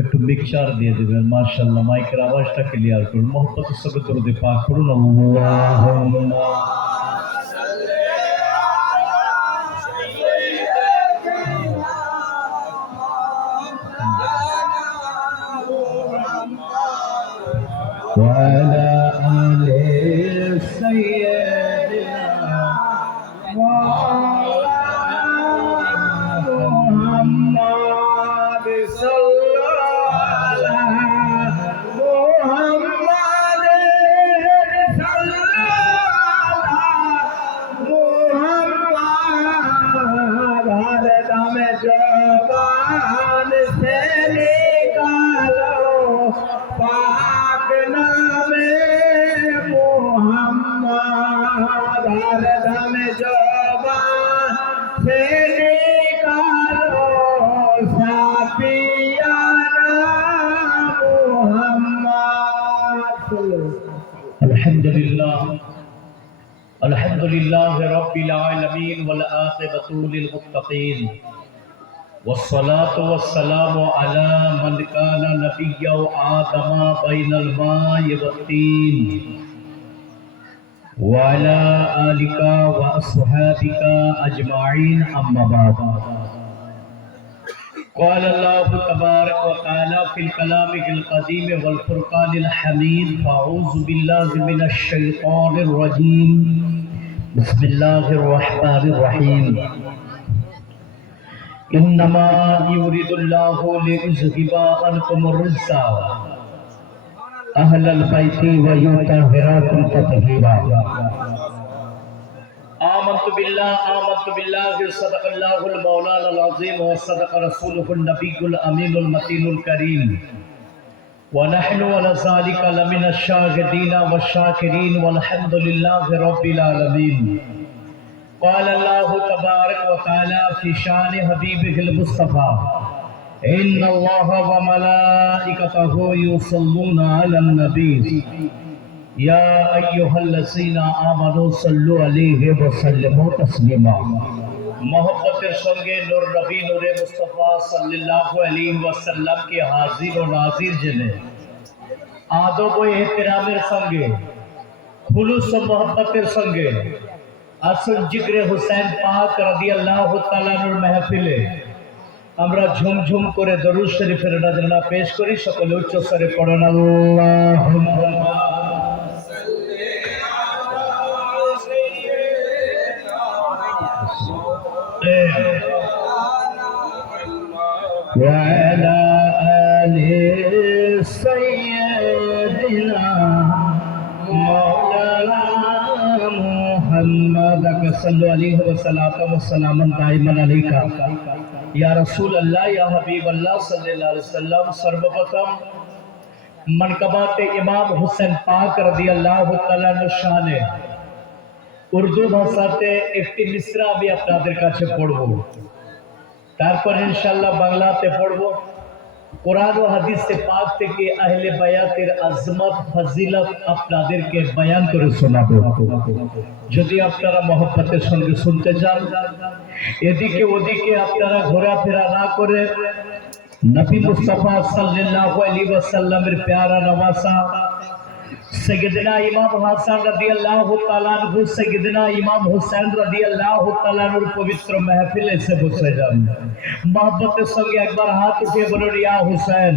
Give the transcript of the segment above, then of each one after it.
একটু মিক্সচার দিয়ে দিবেন। মাশাআল্লাহ, মাইকের আওয়াজটা ক্লিয়ার করুন। মুহাব্বতের সাথে দরুদ পাক করুন। আল্লাহুম্মা وعلى آل سيدنا محمد صلى على محمد صلى محمد हर दम ज़बान से निकालो पाक नामे मोहम्मद हर दम ज़बान से निकालो साफियाना मोहम्मद। अल्हम्दुलिल्लाह अल्हम्दुलिल्लाह रब्बिल आलमीन वल आक़िबतु लिल मुत्तक़ीन वस्सलातु वस्सलामु अला मन काना नबिय्या आदमा बैनल माइ वत्तीन व अला आलिका व अस्हाबिका अजमाइन अम्मा बाद। क़ाल अल्लाहु तबारक व तआला फ़िल कलामिल क़दीम वल फ़ुरक़ानिल हमीद फ़अऊज़ु बिल्लाहि मिनश शैतानिर रजीम बिस्मिल्लाहिर रहमानिर रहीम। इन्नमा युरिदुल्लाहु लियुज़हिबा अन्कुमुर रिज्सा अहलल बैति व युतहिराकुम तत्हीरा। आमन्तु बिल्लाहि सदक़ल्लाहुल मौलानाल अज़ीम व सदक़ रसूलुहुन नबियुल अमीनुल मतीनुल करीम व नहनु अला ज़ालिका लमिनश शाहिदीन व शाकिरीन वल्हम्दुलिल्लाहि रब्बिल आलमीन। क़ाल अल्लाहु तबारक व तआला फ़ी शान हबीबिहिल मुस्तफ़ा इन्नल्लाहा व मलाइकतहु युसल्लूना अलन नबी या अय्युहल्लज़ीना आमनू सल्लु अलैहि व सल्लिमू तस्लीमा। मोहब्बतेर संगे नूर नबी नूरे मुस्तफ़ा सल्लल्लाहु अलैहि वसल्लम के हाजिर व नाजिर जने आदब व एहतरामेर संगे खुलूस व मोहब्बतेर संगे আসল জিগরে হুসাইন পাক রাদিয়াল্লাহু তাআলার মাহফিলে আমরা ঝুমঝুম করে দরুদ শরীফের নজরানা পেশ করি। সকলে উচ্চ স্বরে পড়েন আল্লাহুম্মা সাল্লি আলা সাইয়্যিদিনা মুহাম্মদ ওয়া আলা আলি সাইয়্যিদিনা মাওলানা मोहम्मद सल्लल्लाहु अलैहि वसल्लम दाइमन अलैका या रसूल अल्लाह या हबीब अल्लाह सल्लल्लाहु अलैहि वसल्लम। सर्वप्रथम मनकबात इमाम हुसैन पाक রাদিয়াল্লাহু তাআলা শানে উর্দু ভাষাতে একটি মিসরা আমি আপনাদের কাছে পড়ব, তারপর ইনশাআল্লাহ বাংলাতে পড়ব। কোরআন ও হাদিসে পাক থেকে আহলে বায়াতের আজমত ফজিলত আপনাদেরকে বয়ান করে শোনাবো। যদি আপনারা মহব্বতের সঙ্গে শুনতে চান, এদিকে ওদিকে আপনারা ঘোরাফেরা না করে নবী মুস্তাফা সাল্লাল্লাহু আলাইহি ওয়াসাল্লামের প্যারা নওয়াসা सैयदना इमाम हसन রাদিয়াল্লাহু তাআলা আনহু सैयदना इमाम हुसैन রাদিয়াল্লাহু তাআলা আনহুর পবিত্র महफिले से বসে যান। मोहब्बतेर संगे एक बार हाथ उठे बोलो या हुसैन,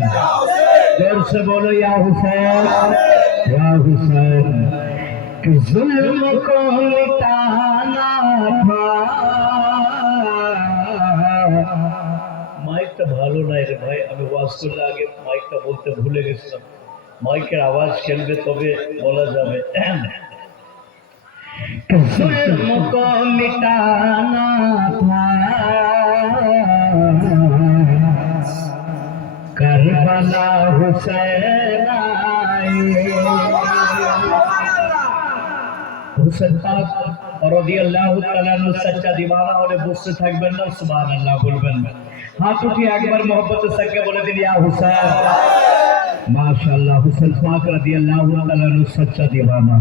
जोर से बोलो या हुसैन, या हुसैन। कि जुल्म को मिटाना था। মাইকটা ভালো নাই রে ভাই, আমি ওয়াজ করলে আগে মাইকটা বলতে ভুলে গেছিলাম। মাইকের আওয়াজ খেলবে তবে বলা যাবে। जुल्म को मिटाना था करबला हुसैन आए। हुसैन पाक রাদিয়াল্লাহু তাআলা সচ্চা दीवाना হলে বসে থাকবেন না, সুবহানাল্লাহ বলবেন। হাত উঠিয়ে একবার মোহব্বতের সঙ্গে বলে দিন ইয়া হুসैन। माशाअल्लाह हुसैन पाक রাদিয়াল্লাহু তাআলা सच्चा दीवाना।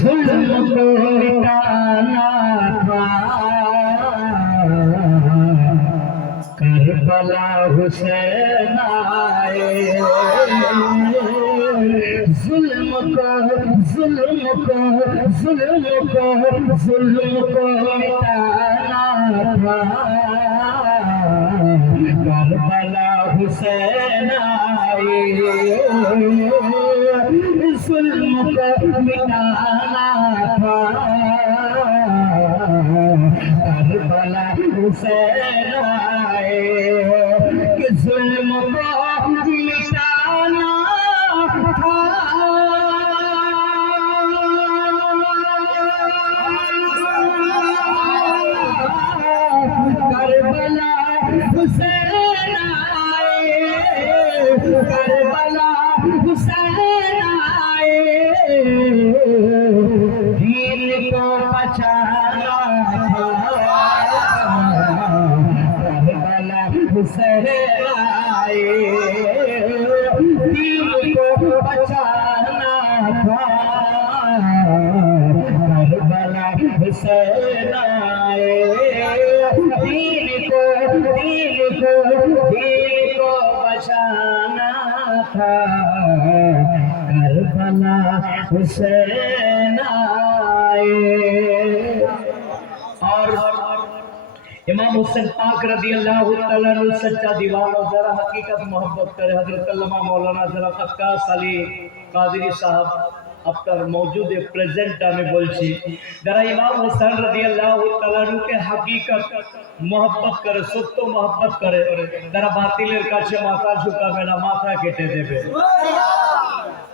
जुल्म को मिटाना था करबला हुसैन आए, जुल्म को मिटाना था, करबला हुसैन आए, जुल्म को मिटाना था, करबला हुसैन आए, कि जुल्म को मिटाना था, करबला हुसैन आए, करबला हुसैन आए, दीन को बचाना था, करबला हुसैन आए, दीन को बचाना था, करबला हुसैन आए, दीन को बचाना था, करबला हुसैन आए। और इमाम हुसैन पाक रदी अल्लाह तआला अन्हु सच्चा दीवाना, जरा हकीकत मोहब्बत करे। हजरत अल्लामा मौलाना जरा अक्कास अली कादरी साहब আপনার মौजूद প্রেজেন্ট আমি বলছি, যারা ইমাম হোসেন রাদিয়াল্লাহু তাআলা কে হাকিকত मोहब्बत করে, সত্য मोहब्बत করে, তারা বাতিলের কাছে মাথা ঝুঁকাবে না, মাথা কেটে দেবে।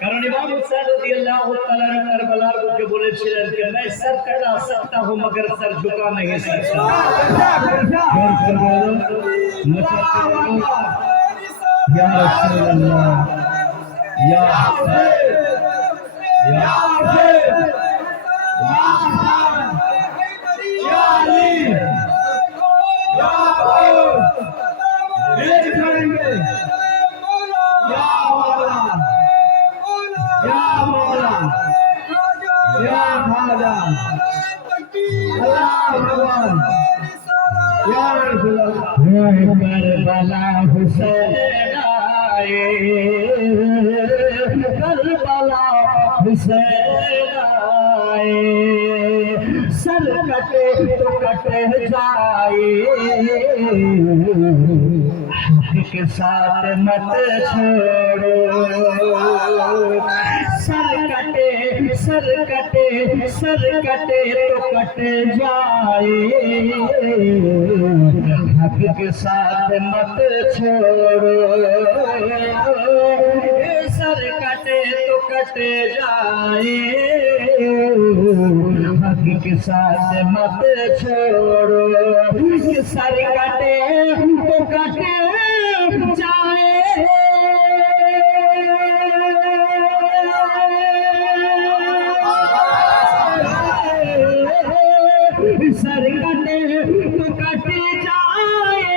কারণ ইমাম হোসেন রাদিয়াল্লাহু তাআলা কারবালার বুকে বলেছিলেন कि मैं सर कटा सकता हूं मगर सर झुका नहीं सकता। या रसूल अल्लाह, या या करबला हुसैन आए, करबला हुसैन आए, सर कटे तो कटे जाए, के साथ मत छोड़ो, सर कटे तो कट जाए, हक के साथ मत छोड़ो, सर कटे तो कट जाए, हक के साथ मत छोड़ो, सर कटे तो कट जाए, सर कटे तो कट जाए,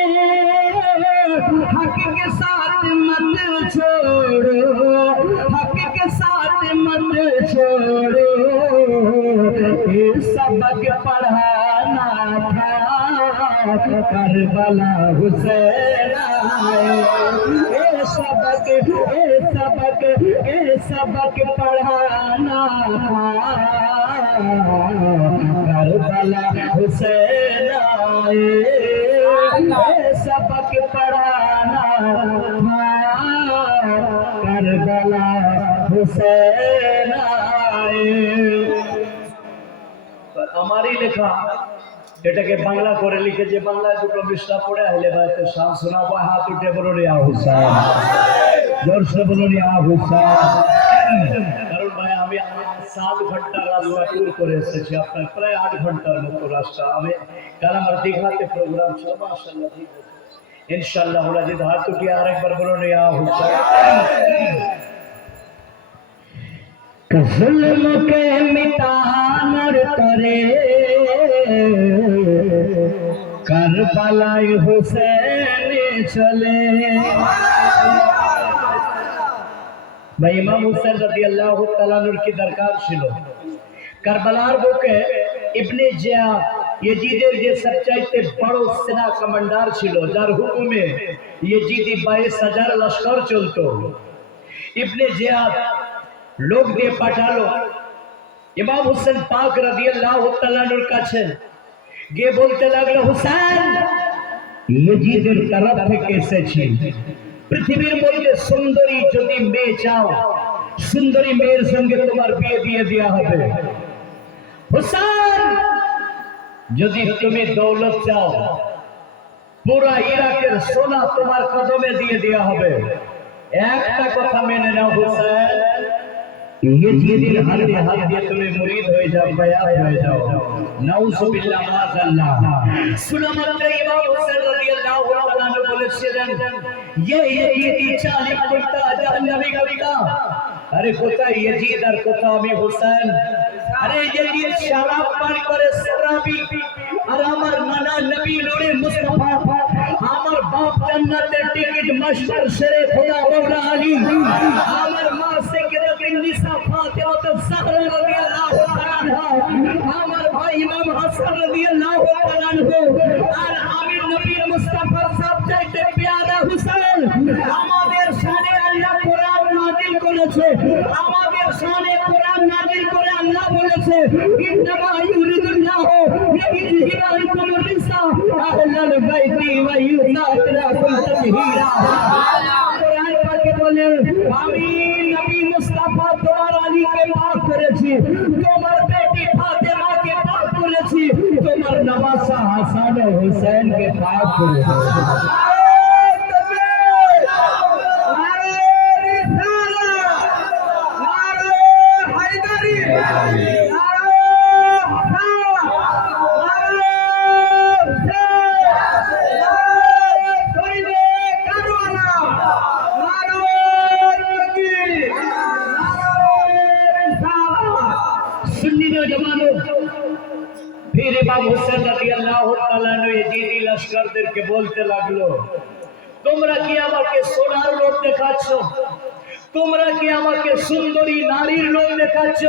हक के साथ मत छोड़ो, हक के साथ मत छोड़ो, ये सबक पढ़ाना था, करबला हुसैन आए, ये सबक पढ़ाना था, करबला हुसैन आए, ये सबक पढ़ाना था, करबला हुसैन आए। हमारी लेखा এটাকে বাংলা করে লিখে, যে বাংলায় দুটো পৃষ্ঠা পড়ে আহিলে ভাই তো শান শোনাবো, হাত উঠে বলুন ইয়া হুসাইন, জোরসে বলুন ইয়া হুসাইন। কারণ ভাই আমি 7 ঘন্টা রাস্তা ট্যুর করে এসেছি, আপনার প্রায় 8 ঘন্টার মতো রাস্তা। আমি কাল আমার দীঘাতে প্রোগ্রাম ছিল, মাশাআল্লাহ ঠিক আছে, ইনশাআল্লাহ হলো। যদি হাত উঠিয়ে আরেকবার বলুন ইয়া হুসাইন। जुल्म के मिटानर करे, करबला हुसैन चले। भाई इमाम हुसैन রাদিয়াল্লাহু তাআলা আনহুর কি দরকার ছিল? কারবালার বুকে ইবনে জিয়াদ ইয়েজিদের যে সবচাইতে বড় সেনা কমান্ডার ছিল, যার হুকুমে ইয়েজিদি 22,000 লস্কর চলতো, ইবনে জিয়াদ লোক দিয়ে পাঠালো ইমাম হোসেন পাক রাদিয়াল্লাহু তাআলা এর কাছে, গিয়ে বলতে লাগলো, হুসেন ইয়েজিদের তরফ থেকে এসেছি, পৃথিবীর মধ্যে সুন্দরী যদি মেয়ে চাও, সুন্দরী মেয়ের সঙ্গে তোমার বিয়ে দিয়ে দেওয়া হবে। হুসেন যদি তুমি দৌলত চাও, পুরা ইরাকের সোনা তোমার কদমে দিয়ে দেওয়া হবে। একটা কথা মেনে নাও হুসেন, ইয়েজিদের হাতে হাত দিয়ে তুমি মুরিদ হয়ে যাও, বায়াত হয়ে যাও। নাউজুবিল্লাহ মাআল্লাহ। শুনে মাত্র ইমাম হোসেন রাদিয়াল্লাহু তাআলা বলেছিলেন, ইয়েজিদি জালিম কুত্তা, জাহান্নামী কুত্তা। আরে কোথায় ইয়েজিদ আর কোথায় আমি হোসেন? আরে ইয়েজিদ শরাব পান করে, শরাবী। আর আমার নানা নবী নূরে মুস্তাফা, আমার বাপ জান্নাতের টিকিট মাস্টার শেরে খোদা মাওলা আলী, আমার মা সাইয়্যিদাতুন নিসা ফাতিমা জাহরা রাদিয়াল্লাহু তাআলা, আমার ভাই ইমাম হাসান রাদিয়াল্লাহু তাআলা, আর আমি নবী মুস্তাফার সবচেয়ে প্যারা হুসেন। আমাদের শানে আল্লাহ কোরআন নাযিল করেছে, আমাদের শানে কোরআন নাযিল করে আল্লাহ বলেছে, ইন্নামা ইউরিদুল্লাহু লিইয়ুযহিবা আনকুম রিজসা আহলাল বাইতি ওয়া ইউতাহিরাকুম তাতহীরা। কোরআন পাকে বলে, আমি নবী মুস্তাফা তোমার আলীকে পাক করেছি, তোমার বেটি ফাতেমাকে পাক করেছি, তোমার নওয়াসা হাসান ও হুসেনকে পাক করেছি। फिर इमाम हुसैन রাদিয়াল্লাহু তাআলা ইয়েজিদি লস্করদেরকে বলতে লাগলো, তোমরা কি আমাকে সোনার লোভ দেখাচ্ছ? তোমরা কি আমাকে সুন্দরী নারীর লোভ দেখাচ্ছ?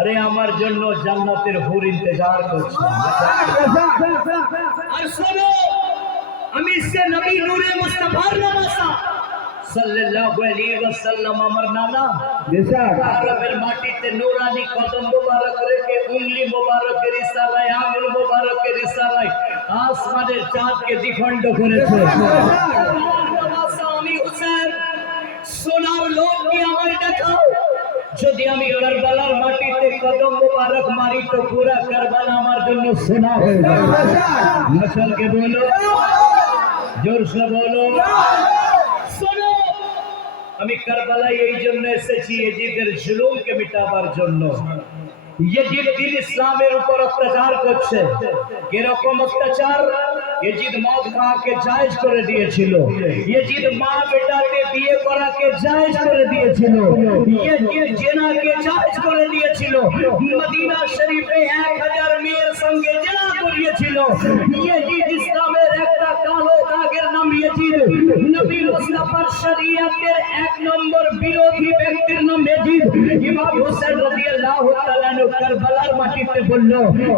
আরে আমার জন্য জান্নাতের হুর ইন্তজার করছে। আর শোনো, আমি সে নবী নূরে মুস্তাফার নওয়াসা সাল্লাল্লাহু আলাইহি ওয়াসাল্লাম, আমার নানা আরবের মাটিতে নূরানি কদম মোবারক রেখে উঙ্গলি মোবারকের ইশারায়, আঙ্গুল মোবারকের ইশারায় আসমানের চাঁদকে দ্বিখণ্ড করেছে। আমি হুসেন, সোনার লোক কি আমার দেখাও? যদি আমি কারবালার মাটিতে কদম মোবারক মারি তো পুরা কারবালা আমার জন্য সোনা হয়ে যাবে। মশালকে বলো, জোর সে বলো। শোনো, আমি কারবালায় এই জন্য এসেছি ইয়েজিদের জুলুমকে মিটাবার জন্য। ইয়েজিদ দিন ইসলামের উপর অত্যাচার করছে। কিরকম অত্যাচার? ইয়েজিদ মদ খাওয়াকে জায়েজ করে দিয়েছিল, ইয়েজিদ মা বেটাকে বিয়ে করাকে জায়েজ করে দিয়েছিল, ইয়েজিদ জিনাকে জায়েজ করে দিয়েছিল, মদিনা শরীফে 1000 মেয়ের সঙ্গে জিনা করিয়েছিল। ইয়েজিদ ইসলামের একটা কালো দাগের নাম ইয়েজিদ। নবী মুস্তাফার শরীয়তের 1 নম্বর বিরোধী ব্যক্তির নাম ইয়েজিদ। ইমাম হোসেন রাদিয়াল্লাহু তাআলা কারবালার মাটিতে বলল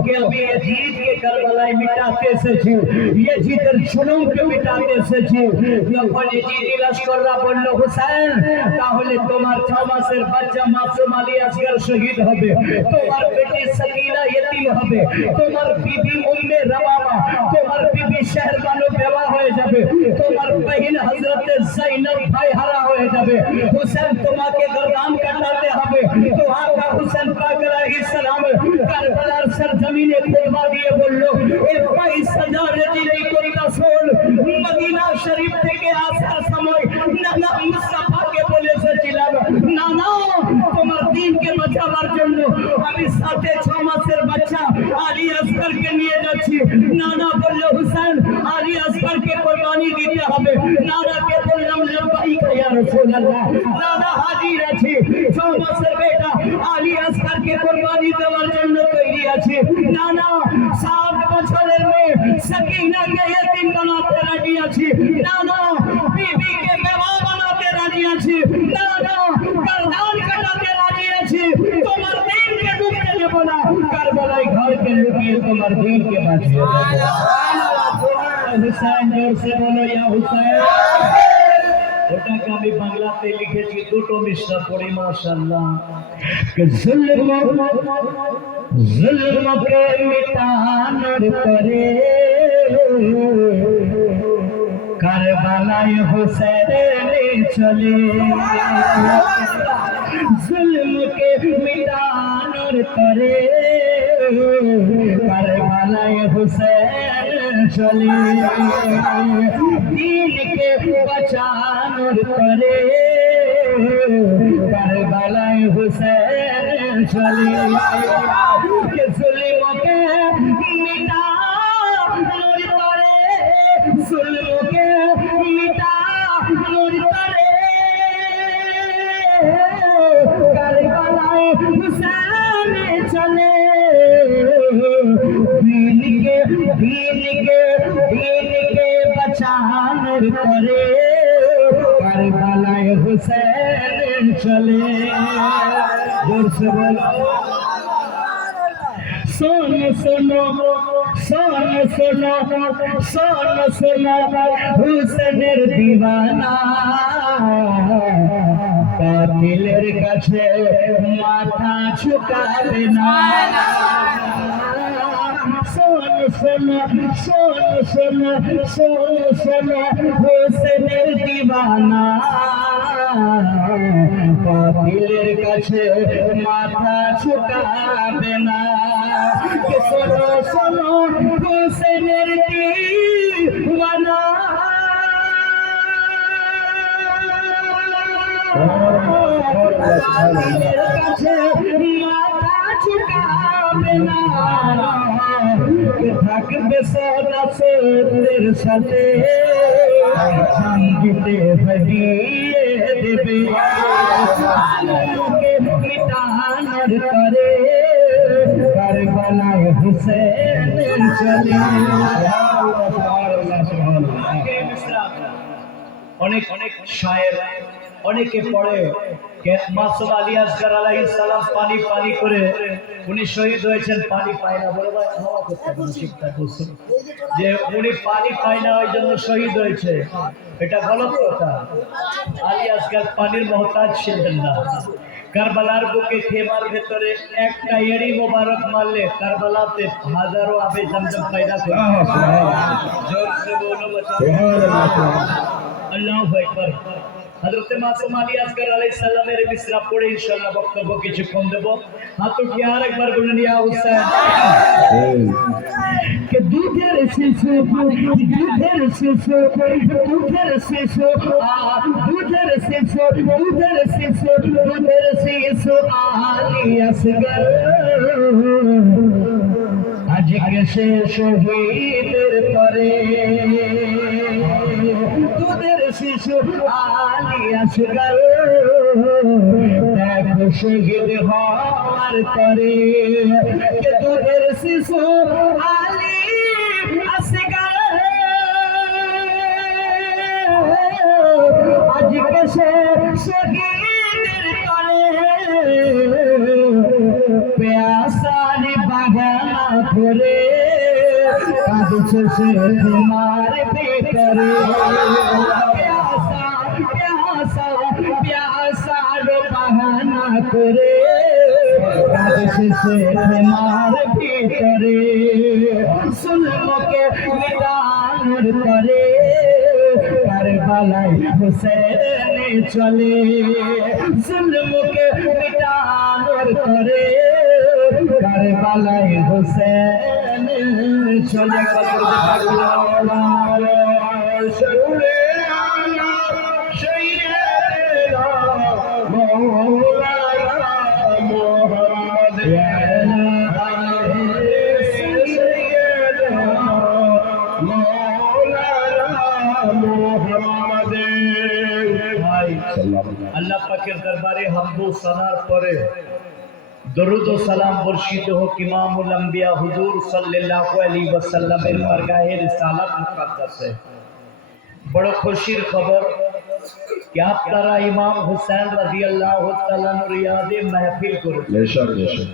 যে আমি ইয়েজিদকে কারবালায় মিটাতে এসেছি, ইয়েজিদের জুলুমকে মিটাতে এসেছি। যখন ইয়েজিদি লস্কররা বলল, হুসেন তাহলে তোমার 6 মাসের বাচ্চা মাসুম আলী আসগর শহীদ হবে, তোমার বেটি সকিনা ইতিম হবে, তোমার বিবি উম্মে রবাবা, তোমার বিবি শাহরবানু বেওয়া হয়ে যাবে, তোমার বহিন হযরতে যায়েনব ভাই হারা হয়ে যাবে। হুসেন তোমাকে গর্দান কাটাতে হবে। তো আকা হুসেন পাক আলাইহিস সালাম কারবালার সরজমিনে খুতবা দিয়ে বলল, এ 22,000 রেজিদি কথা শোন, মদিনা শরীফ থেকে আসার সময় নানা মুস্তাফাকে বলেছিলাম, নানা তোমার দ্বীনকে বাঁচাবার জন্য আমি সাথে 6 মাসের বাচ্চা আলী আসগরকে নিয়ে যাচ্ছি। নানা বলল, হুসেন আলী আসগরকে কুরবানি দিতে হবে। নানাকে বললাম, লব্বাইক ইয়া রাসূলুল্লাহ, নানা হাজির আছি, 6 মাসের বেটা আলী আসগরকে কুরবানি দেওয়ার জন্য তৈরি আছে। নানা 7 বছরের মেয়ে সকিনাকে ইতিম বানাতে রাজি আছি। নানা বিবিকে বেওয়া বানাতে রাজি আছি। নানা গর্দান কাটাতে রাজি আছি। তোমার দ্বীনকে ডুবতে দেব না, কারবালায় ঘরকে লুকিয়ে তোমার দ্বীন হুসাইন জোর সে বলো ইয়া হুসাইন। ওটাকে আমি বাংলাতে লিখেছি দুটো মিশরা পড়ি মাশাআল্লাহ। कि जुल्म के मिटानर करे करबलाए हुसैन चले जुल्म के मिटानर करे करबलाए हुसैन चले दीन के बचानर करे करबलाए हुसैन चले के जुल्म के मिटा नूर करे जुल्म के मिटा नूर करे करबलाए हुसैन चले दीन के बचानर करे करबलाए हुसैन चले जोर से बोलो सोन सुनो सोन सुनो सोन सुनो हुसैনের दीवाना কাতিলের কাছে মাথা ঝুঁকাবে না সোন সোনা সোন সোনা সোন সোনা হোসেনের দিবানা কাতিলের কাছে মাথা ঝুঁকাবে না সোনো সোনো হোসেনের দিবানা কাছে মাথা ঝুঁকাবে না থাকবে সদা সত্যের সাথে সঙ্গীতে ভরিয়ে দেবে আলোকে মিটানোর করে কারবালায় হুসেন চলে অনেক অনেক শায়ের অনেকে পড়ে মাসুম আলী আসগর আলাইহিস সালাম পানি পানি করে উনি শহীদ হয়েছেন পানি পায় না বলে ভাই ক্ষমা করতে হবে শিক্ষা করছে যে উনি পানি পায় না ওই জন্য শহীদ হয়েছে এটা গলত কথা আলী আসগর পানির মহতাজ ছিলেন না কারবালার বুকে খেমার ভেতরে একটা এড়ি মোবারক মারলে কারবালাতে হাজারো আবে জমজম পয়দা করে জোর সে বলো সুবহানাল্লাহ আল্লাহু আকবার हजरत मासूम अली असगर अलैहिस्सलामेर मिसरा पढ़े इंशाल्लाह बक्तव्य কিছুক্ষণ দেব হাত উঠিয়ে আরেকবার বলুন ইয়া হুসাইন के दूधेर शिशु दूधेर शिशु दूधेर शिशु दूधेर शिशु दूधेर शिशु दूधेर शिशु आली असगर आज के से शहीদের করে दूधेर शिशु आली असगर देखो शहीद हওয়ার করে के दूधेर शिशु आली असगर आज के से शहीদের করে प्यासारी बागाना করে কাঁদছে সে তোমার ভিতরে प्यासा प्यासा प्यासा বাহানা করে কাঁদছে সে তোমার ভিতরে সুলমকে মিটানোর করে কারবালায় হুসেন চলে সুলমকে মিটানোর করে কারবালায় হুসেন চলে শুনে আলা সৈয়দনা মওলানা মুহাম্মদ আল্লাহ পাকের দরবারে হামদ ও সানার পরে দরুদ ও সালাম বর্ষিত হোক ইমামুল আম্বিয়া হুজুর সাল্লাল্লাহু আলাইহি ওয়াসাল্লামের বারগাহে রিসালাত মুকদ্দাসে। বড় খুশির খবর कि আপনারা ইমাম হুসাইন রাদিয়াল্লাহু তাআলা রিয়াদে মাহফিল করেছেন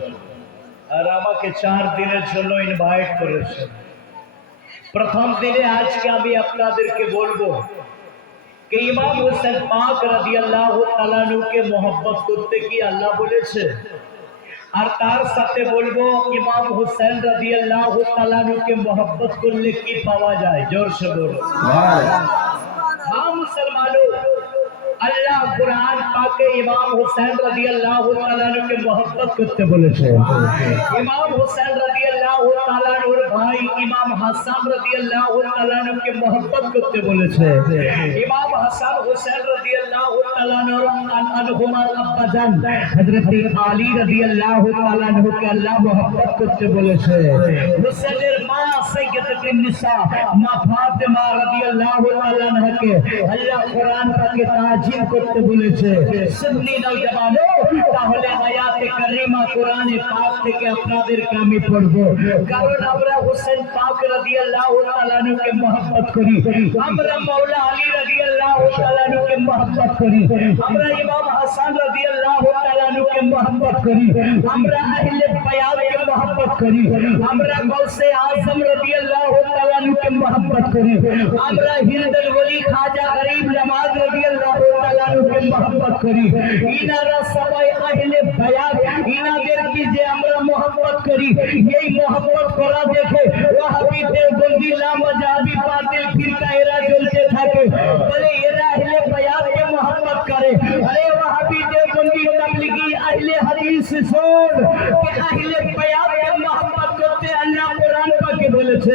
আর আমাকে 4 দিনের জন্য ইনভাইট করেছেন। প্রথম দিনে আজকে আমি আপনাদেরকে বলবো कि इमाम हुसैन पाक রাদিয়াল্লাহু তাআলা কে मोहब्बत করতে কি আল্লাহ বলেছে আর তার সাথে বলবো ইমাম হুসেন রাদিয়াল্লাহু তাআলা কে मोहब्बत করলে কি পাওয়া যায় জোর से बोलो हां मुसलमानों अल्लाह कुरान पाक इमाम हुसैन রাদিয়াল্লাহু তাআলা কে मोहब्बत করতে বলেছে इमाम हुसैन রাদিয়াল্লাহু তাআলা ওর ভাই ইমাম হাসান রাদিয়াল্লাহু তাআলা কে मोहब्बत করতে বলেছে इमाम हसन हुसैन রাদিয়াল্লাহু তাআলা আনহুমার আব্বাজান হযরত আলী রাদিয়াল্লাহু তাআলা কে আল্লাহ मोहब्बत করতে বলেছে হুসেনের মা সাইয়্যিদাতুন নিসা মা ফাতেমা রাদিয়াল্লাহু তাআলা কে আল্লাহ কুরআন পাকে তাজিম করতে বলেছে সুন্নি নওজওয়ানো তাহলে আয়াতে কারিমা কোরআনে পাক থেকে আপনাদেরকে আমি পড়ব কারণ আমরা হোসেন পাক রাদিয়াল্লাহু তাআলা কে मोहब्बत করি আমরা মাওলা আলী রাদিয়াল্লাহু তাআলা কে मोहब्बत করি আমরা ইমাম হাসান রাদিয়াল্লাহু তাআলা কে मोहब्बत করি আমরা আহলে বায়াত কে मोहब्बत করি আমরা গৌসে আজম রাদিয়াল্লাহু তাআলা কে मोहब्बत করি আমরা হিন্দুল ওলি খাজা গরিব নওয়াজ রাদিয়াল্লাহু তাআলা কে मोहब्बत করি ইনারা সবাই আহলে বায়াত ইনাদের কি যে আমরা मोहब्बत করি এই मोहब्बत করা দেখে ওয়াহাবি দেওবন্দি লামাজাবি বাতিল ফিরকা এরা চলতে থাকে বলে এরা আহলে বায়াত কে मोहब्बत করে আরে ওয়াহাবি দেওবন্দি তাবলিগি আহলে হাদিস শোন কে আহলে বায়াত কে मोहब्बत করতে আল্লাহ কোরআন পাকে বলেছে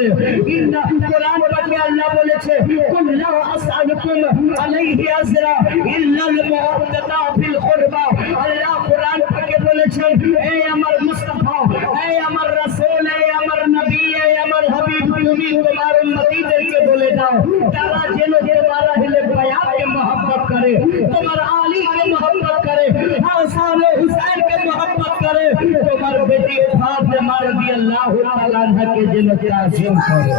ইন্না কোরআন পাকে আল্লাহ বলেছে কুল্লা আসআলুকুম আলাইহি আজরা ইল্লা আল মুআদ্দাতা ফিল কুরবা আল্লাহ কোরআন পাকে বলেছেন এই আমার মুস্তাফা এই আমার রাসূল এই আমার নবী এই আমার হাবিব তুমি তোমার উম্মতীদেরকে বলে দাও তারা যেন তোমার আহলে বায়াত কে मोहब्बत करे তোমার আলী কে मोहब्बत करे হাসান হুসাইন কে मोहब्बत करे তোমার বেটি ফাতেমা রাদিয়াল্লাহু তাআলা কে যেন তাজিম করে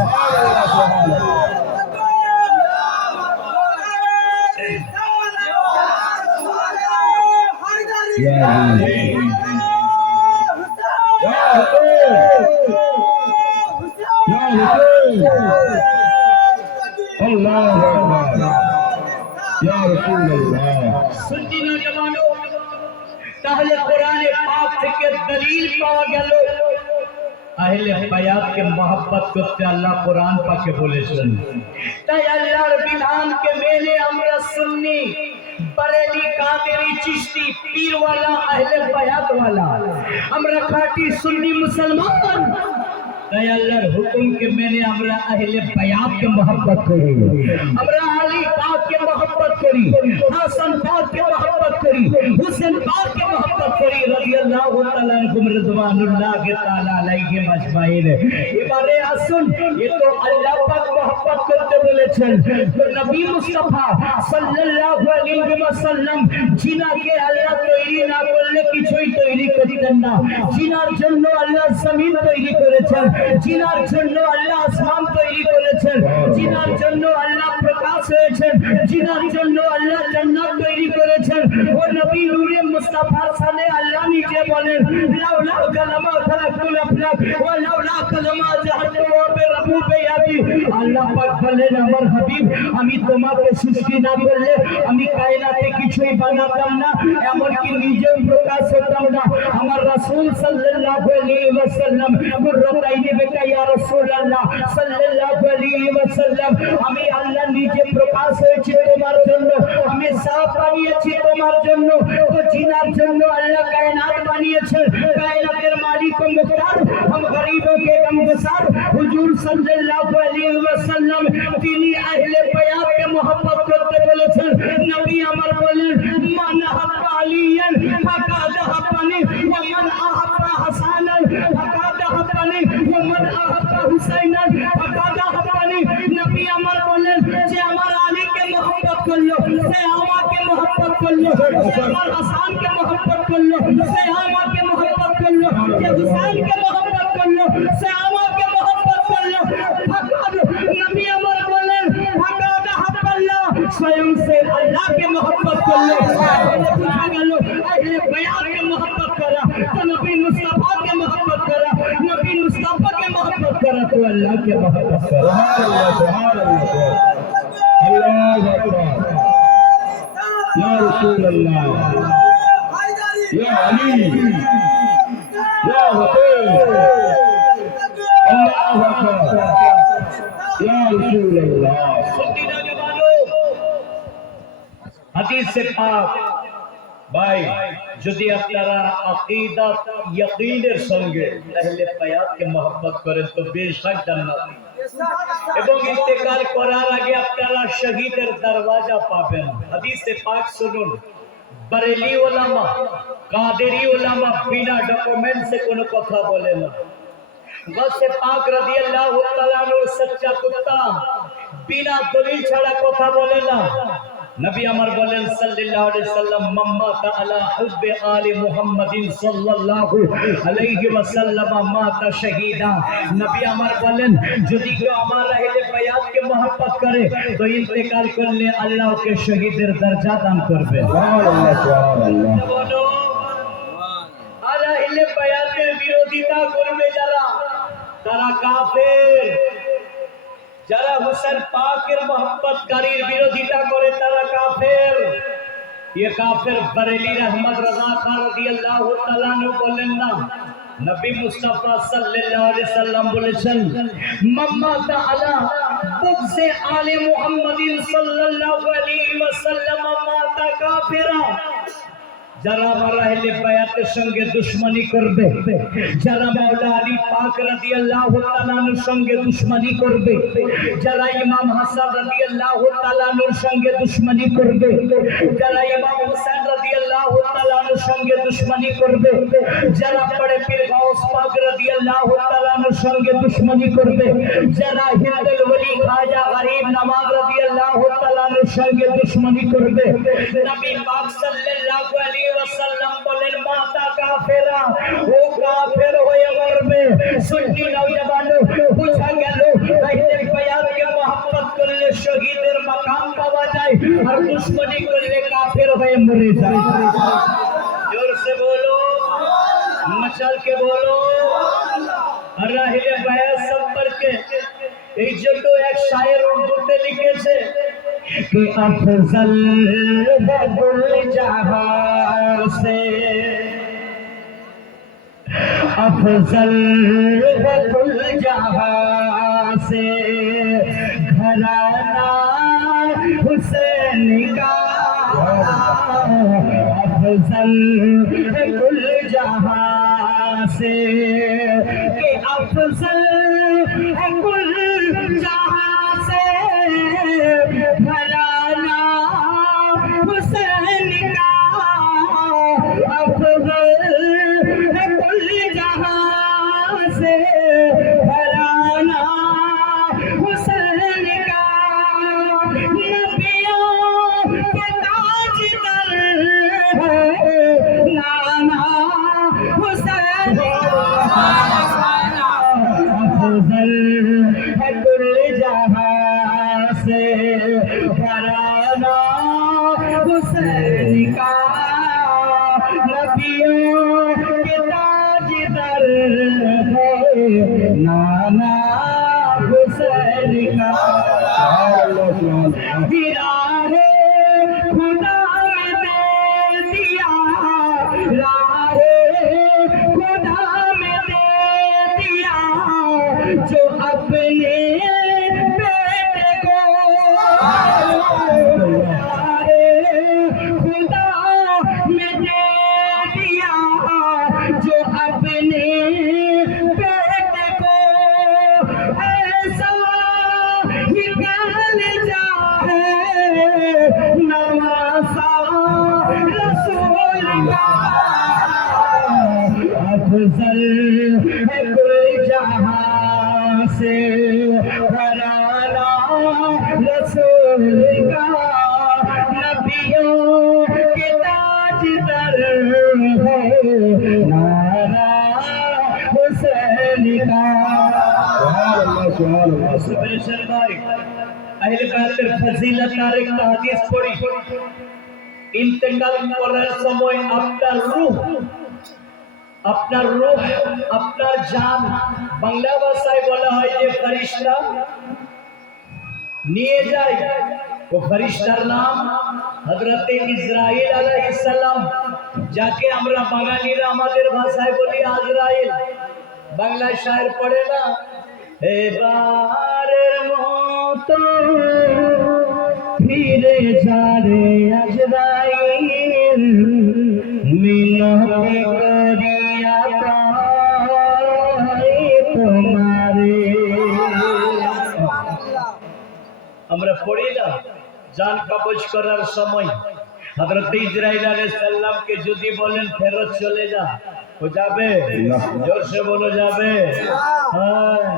তাহলে কোরআনে পাক থেকে দলিল পাওয়া গেল আহলে বায়াত কে मोहब्बत করতে আল্লাহ কোরআন পাকে বলেছেন তাই আল্লাহর বিধানকে মেনে আমরা সুন্নি बरेली कादेरी चिश्ती पीर वाला अहले बायात वाला हमरा खाटी सुन्नी मुसलमान তাই আল্লাহর হুকুমকে মেনে আমরা আহলে বায়াত কে मोहब्बत করি আমরা আলী পাক কে मोहब्बत করি হাসান পাক কে मोहब्बत করি হুসেন পাক কে मोहब्बत করি রাদিয়াল্লাহু তাআলা আনহুম রিদওয়ানুল্লাহ তাআলা আলাইহিম আজমাইন এবারে আসুন এ তো আল্লাহ পাক मोहब्बत করতে বলেছেন তো নবী মুস্তাফা সাল্লাল্লাহু আলাইহি ওয়াসাল্লাম জিনাকে আল্লাহ তৈরি না করলে কিছুই তৈরি করতেন না জিনার জন্য আল্লাহ জমিন তৈরি করেছেন জিনার জন্য আল্লাহ আসমান তৈরি করেছেন জিনার জন্য আল্লাহ প্রকাশ হয়েছেন জিনার জন্য আল্লাহ জান্নাত তৈরি করেছেন ও নবী নূরে মুস্তাফা সালে আল্লাহ নিজে বলেন লাউলা কালামা খালাকুল আফলাক ওয়া লাউলা কালামা জাহাতু ওয়া বিরাবু বিয়াদি আল্লাহ পাক বলেন আমার হাবিব আমি তোমাকে সৃষ্টি না করলে আমি কায়নাতে কিছুই বানাতাম না এমন কি নিজেও প্রকাশ হতাম না আমার রাসূল সাল্লাল্লাহু আলাইহি ওয়াসাল্লাম কুররাতাইনি বেটা ইয়া রাসূলুল্লাহ সাল্লাল্লাহু আলাইহি ওয়াসাল্লাম আমি আল্লাহ নিজে প্রকাশ হয়েছি তোমার জন্য আমি সাফ বানিয়েছি তোমার জন্য তো জিনার জন্য আল্লাহ কায়নাত বানিয়েছেন কায়নাতের মালিক ও মুখতার हम गरीबों के गमगुसार हुजूर सल्लल्लाहु अलैहि वसल्लम তিনি আহলে বায়াত কে मोहब्बत করতে বলেছেন নবী আমার বলেন মান আহাব্বা আলিয়ান ফাকাদ আহাব্বানি ওয়া মান আহাব্বা হাসানান ফাকাদ আহাব্বানি ওয়া মান আহাব্বা হুসাইনান ফাকাদ আহাব্বানি নবী আমার বলেন যে আমার আলীকে मोहब्बत করলো সে আমাকে मोहब्बत করলো যে আমার হাসানকে मोहब्बत করলো সে আমাকে मोहब्बत করলো যে হুসাইনকে मोहब्बत করলো সে আমাকে मोहब्बत করলো ফাকাদ নবী আমার বলেন ফাকাদ আহাব্বাল্লাহ स्वयं से अल्लाह के मोहब्बत कर लो पूछा गया अहले बयात के मोहब्बत करा तो नबी मुस्तफा के मोहब्बत करा नबी मुस्तफा के मोहब्बत करा तो अल्लाह के मोहब्बत कर। अल्लाह अकबर या रसूल अल्लाह या अली या हुसैन अल्लाह अकबर या रसूल अल्लाह। হাদিস সে পাক ভাই যদি আপনারা আকীদাত ইয়াকিনের সঙ্গে আহলে বায়াতকে মহব্বত করেন তো বেশক জান্নাত এবং ইন্তেকাল করার আগে আপনারা শহীদের দরওয়াজা পাবেন। হাদিসে পাক শুনুন, বরেলি উলামা কাদেরি উলামা বিনা ডকুমেন্ট से কোনো কথা বলে না। গৌসে পাক রাদিয়াল্লাহু তাআলা আনহু সচ্চা কুত্তা বিনা দলিল ছাড়া কথা বলে না। नबी अमर बोलें सल्लल्लाहु अलैहि वसल्लम मम्मात अला हुब्बे आले मुहम्मदिन सल्लल्लाहु अलैहि वसल्लम माता शहीदा। नबी अमर बोलें यदि केउ আমার আহলে বায়াত কে मोहब्बत करे तो इंतकाल करले अल्लाह के शहीদের दर्जा दान करবে। বলো আর আহলে বায়াতের বিরোধিতা করবে যারা তারা কাফের, যারা হুসেন পাকের मोहब्बतकारीर বিরোধিতা করে তারা কাফের। ये काफिर बरेली रहमत रजा खान রাদিয়াল্লাহু তাআলা আনহু বলেন না, নবী মুস্তাফা সাল্লাল্লাহু আলাইহি ওয়াসাল্লাম বলেছেন মাম্মাতা আলা বুগজে আলে মুহাম্মাদিন সাল্লাল্লাহু আলাইহি ওয়াসাল্লাম মাতা কাফিরা। যারা আমার আহলে বায়াতের সঙ্গে দুশমনি করবে, যারা মাওলা আলী পাক রাদিয়াল্লাহু তাআলা আনহুর সঙ্গে দুশমনি করবে, যারা ইমাম হাসান রাদিয়াল্লাহু তাআলা আনহুর সঙ্গে দুশমনি করবে, যারা ইমাম হুসাইন রাদিয়াল্লাহু তাআলা আনহুর সঙ্গে দুশমনি করবে, যারা বড়ে পীর গাউস পাক রাদিয়াল্লাহু তাআলা আনহুর সঙ্গে দুশমনি করবে, যারা হিন্দুল ওলি খাজা গরিব নওয়াজ রাদিয়াল্লাহু তাআলা আনহুর সঙ্গে দুশমনি করবে, নবী পাক সাল্লাল্লাহু আলাইহি वसल्लम बोलें माता काफिरा, वो काफिर होए मरबे। सुन्नी नौजवानों पूछा गेल अहले बयात के मोहब्बत करले शहीদের मकाम पावा যায় और दुश्मनी करले काफिर होए मरे যায়। जोर से बोलो, मचल के बोलो। और अहले बयात সম্পর্কে এই জন্য এক শায়ের উর্দুতে লিখেছে कि अफजल बदुल जहां से, अफजल बदुल जहां से घराना हुसैन का, अफजल बदुल जहां से कि अफजल कुल जहां से घराना हुसैन का, अफजल कुल जहां से घराना हुसैन का। नबियों के ताजदार है नाना हुसैन का, अफजल कुल जहां से घराना हुसैन का। नबियों के ताजदार है नाना हुसैन का। राहे खुदा में दे दिया, राहे खुदा में दे दिया जो अपने बेटे को, खुदा में दे दिया जो अपने बेटे को। ऐसा निकाल जाए नवासा रसूल का, अफजल है कुल जहां से घराना रसूल का। नबियों के ताजदार है नाना हुसैन का। अहले बातेर फजीलत আর একটা হাদিস পড়ি। ইন্তেকাল করার সময় আপনার রূহ আপনার রূহ, আপনার জান, বাংলা ভাষায় বলা হয় যে ফেরেশতা নিয়ে যায়। ও ফেরেশতার নাম হযরতে ইসরাইল আলাইহিস সালাম, যাকে আমরা বাঙালিরা আমাদের ভাষায় বলি আজরাইল। বাংলায় শায়ের পড়ে না, এবারের মতো ফিরে যারে আজরাইল, মিনতি করিয়া পাই তোমারে। আমরা পড়ি না, জান কবজ করার সময় হযরত ইসরাইল আলাইহিস সালামকে যদি বলেন ফেরত চলে যা, ও যাবে? জোরসে বলো, যাবে? হ্যাঁ।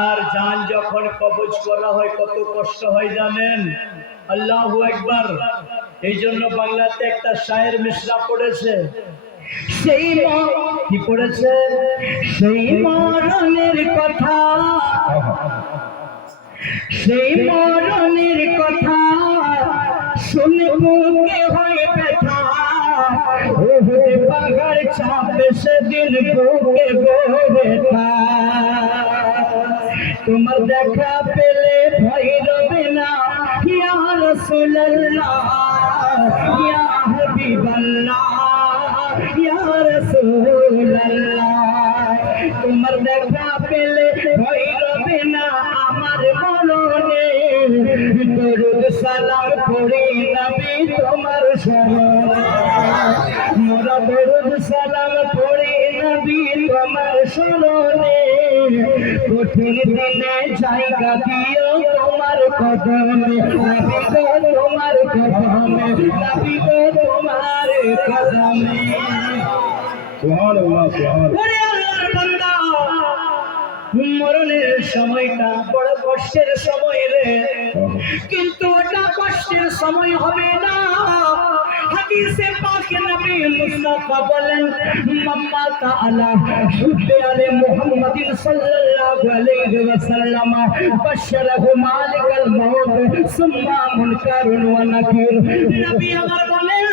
আর জান যখন কবজ করা হয় কত কষ্ট হয় জানেন? আল্লাহু আকবার। এই জন্য বাংলাতে একটা শায়ের মিশরা পড়েছে, সেই কি পড়েছে? সেই মরণের কথা, সেই মরণের কথা শুনে বুকে হয় ব্যথা, ওহদে পাহাড় চাপে সেদিন বুকে ব্যথা। তোমার দেখা পেলে ভয় রবে না, ইয়া রাসূলুল্লাহ, ইয়া হাবিবাল্লাহ, ইয়া রাসূলুল্লাহ। তোমার দেখা পেলে ভয় রবে না আমার মরণে, দরুদ সালাম পড়ি নবী তোমার শরণে, মোরা দরুদ সালাম পড়ি নবী তোমার শরণে। কঠিন দিনে জায়গা দিও তোমার কদমে, নবী গো তোমার কদমে, নবী গো তোমার কদমে। সুবহানাল্লাহ, সুবহানাল্লাহ। মরণের সময়টা বড় কষ্টের সময় রে, কিন্তু ওটা কষ্টের সময় হবে না। হাদিসে পাকে নবী মুস্তাফা বলেন, মাম্মা তাআলা হুব্বে আলে মুহাম্মাদিন সাল্লাল্লাহু আলাইহি ওয়াসাল্লাম বাশশারাহু মালিকাল মাউত সুম্মা মুনকারুন ওয়া নাকির। নবী আমার বলেন,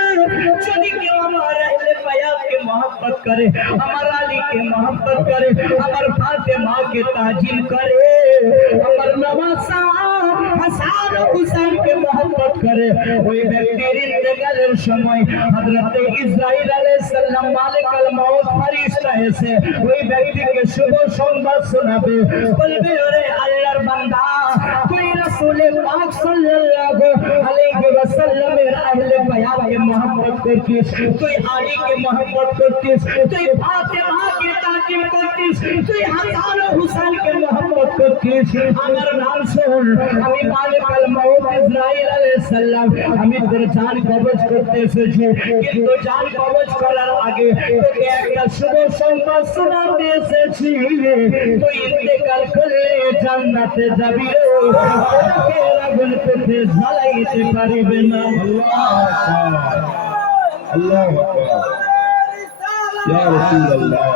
যদি কেউ আমার আহলে বায়াতকে मोहब्बत करे, আমার আলীকে मोहब्बत करे, আমার ফাতেমাকে ताजीम करे, আমার নওয়াসা হাসান হুসাইনকে मोहब्बत करे, ওই ব্যক্তির ইন্তেকালের সময় হযরতে ইসরাইল আলাইহিস সালাম মালিকাল মাউত ফেরেশতা এসে ওই ব্যক্তিকে শুভ সংবাদ শোনাবে, বলবে, ওরে আল্লাহর বান্দা, তুই রাসূল পাক সাল্লাল্লাহু আলাইহি ওয়াসাল্লামের আহলে বায়াতকে मोहब्बत করতিস, তুই আলীকে मोहब्बत করতিস, তুই ফাতেমাকে তাজিম করতিস, তুই হাসান ও হুসাইনকে मोहब्बत করতিস। আমার নাম শোন, আমি মালিকাল মাউত ইসরাইল আলাইহিস সালাম, আমি তোর জান কবজ করতে এসেছি, কিন্তু জান কবজ করার আগে তোকে একটা শুভ সংবাদ শোনাতে এসেছি। তুই ইন্তেকাল করলে জান্নাতে যাবি রে, তোকে আগুন পেতে জ্বালাইতে পারবে না। আল্লাহু আকবার। ইয়া রাসূলুল্লাহ,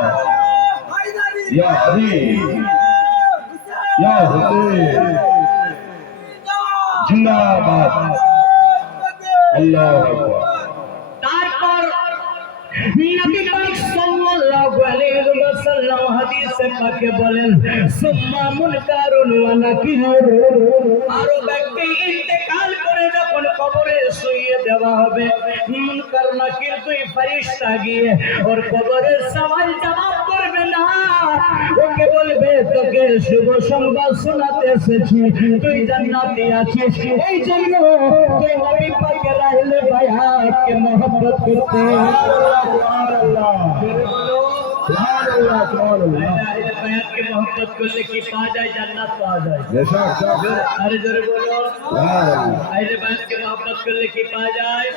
ইয়া হাবিব, ইয়া হুসাইন, জিন্দাবাদ। আল্লাহু আকবার। তারপর নবী পাক সাল্লাল্লাহু আলাইহি ওয়াসাল্লাম হাদিসে পাকে বলেন, সুম্মা মুনকারুন ওয়া নাকির। আরো ব্যক্তি ইন্তেকাল করে যখন কবরে শুইয়ে দেওয়া হবে, মুনকার নাকির দুই ফেরেশতা গিয়ে ওর কবরের সওয়াল জবাব করবে না, ওকে বলবে, তোকে শুভ সংবাদ শোনাতে এসেছি, তুই জান্নাতে আছিস, এই জন্য তুই নবী পাকের আহলে বায়াতকে मोहब्बत করতে। সুবহানাল্লাহ, সুবহানাল্লাহ, সুবহানাল্লাহ। আহলে বায়াতকে मोहब्बत করলে কি পাওয়া যায়? জান্নাত পাওয়া যায়। বেশক, আরে জোরে বলো, সুবহানাল্লাহ। আহলে বায়াতকে मोहब्बत করলে কি পাওয়া যায়?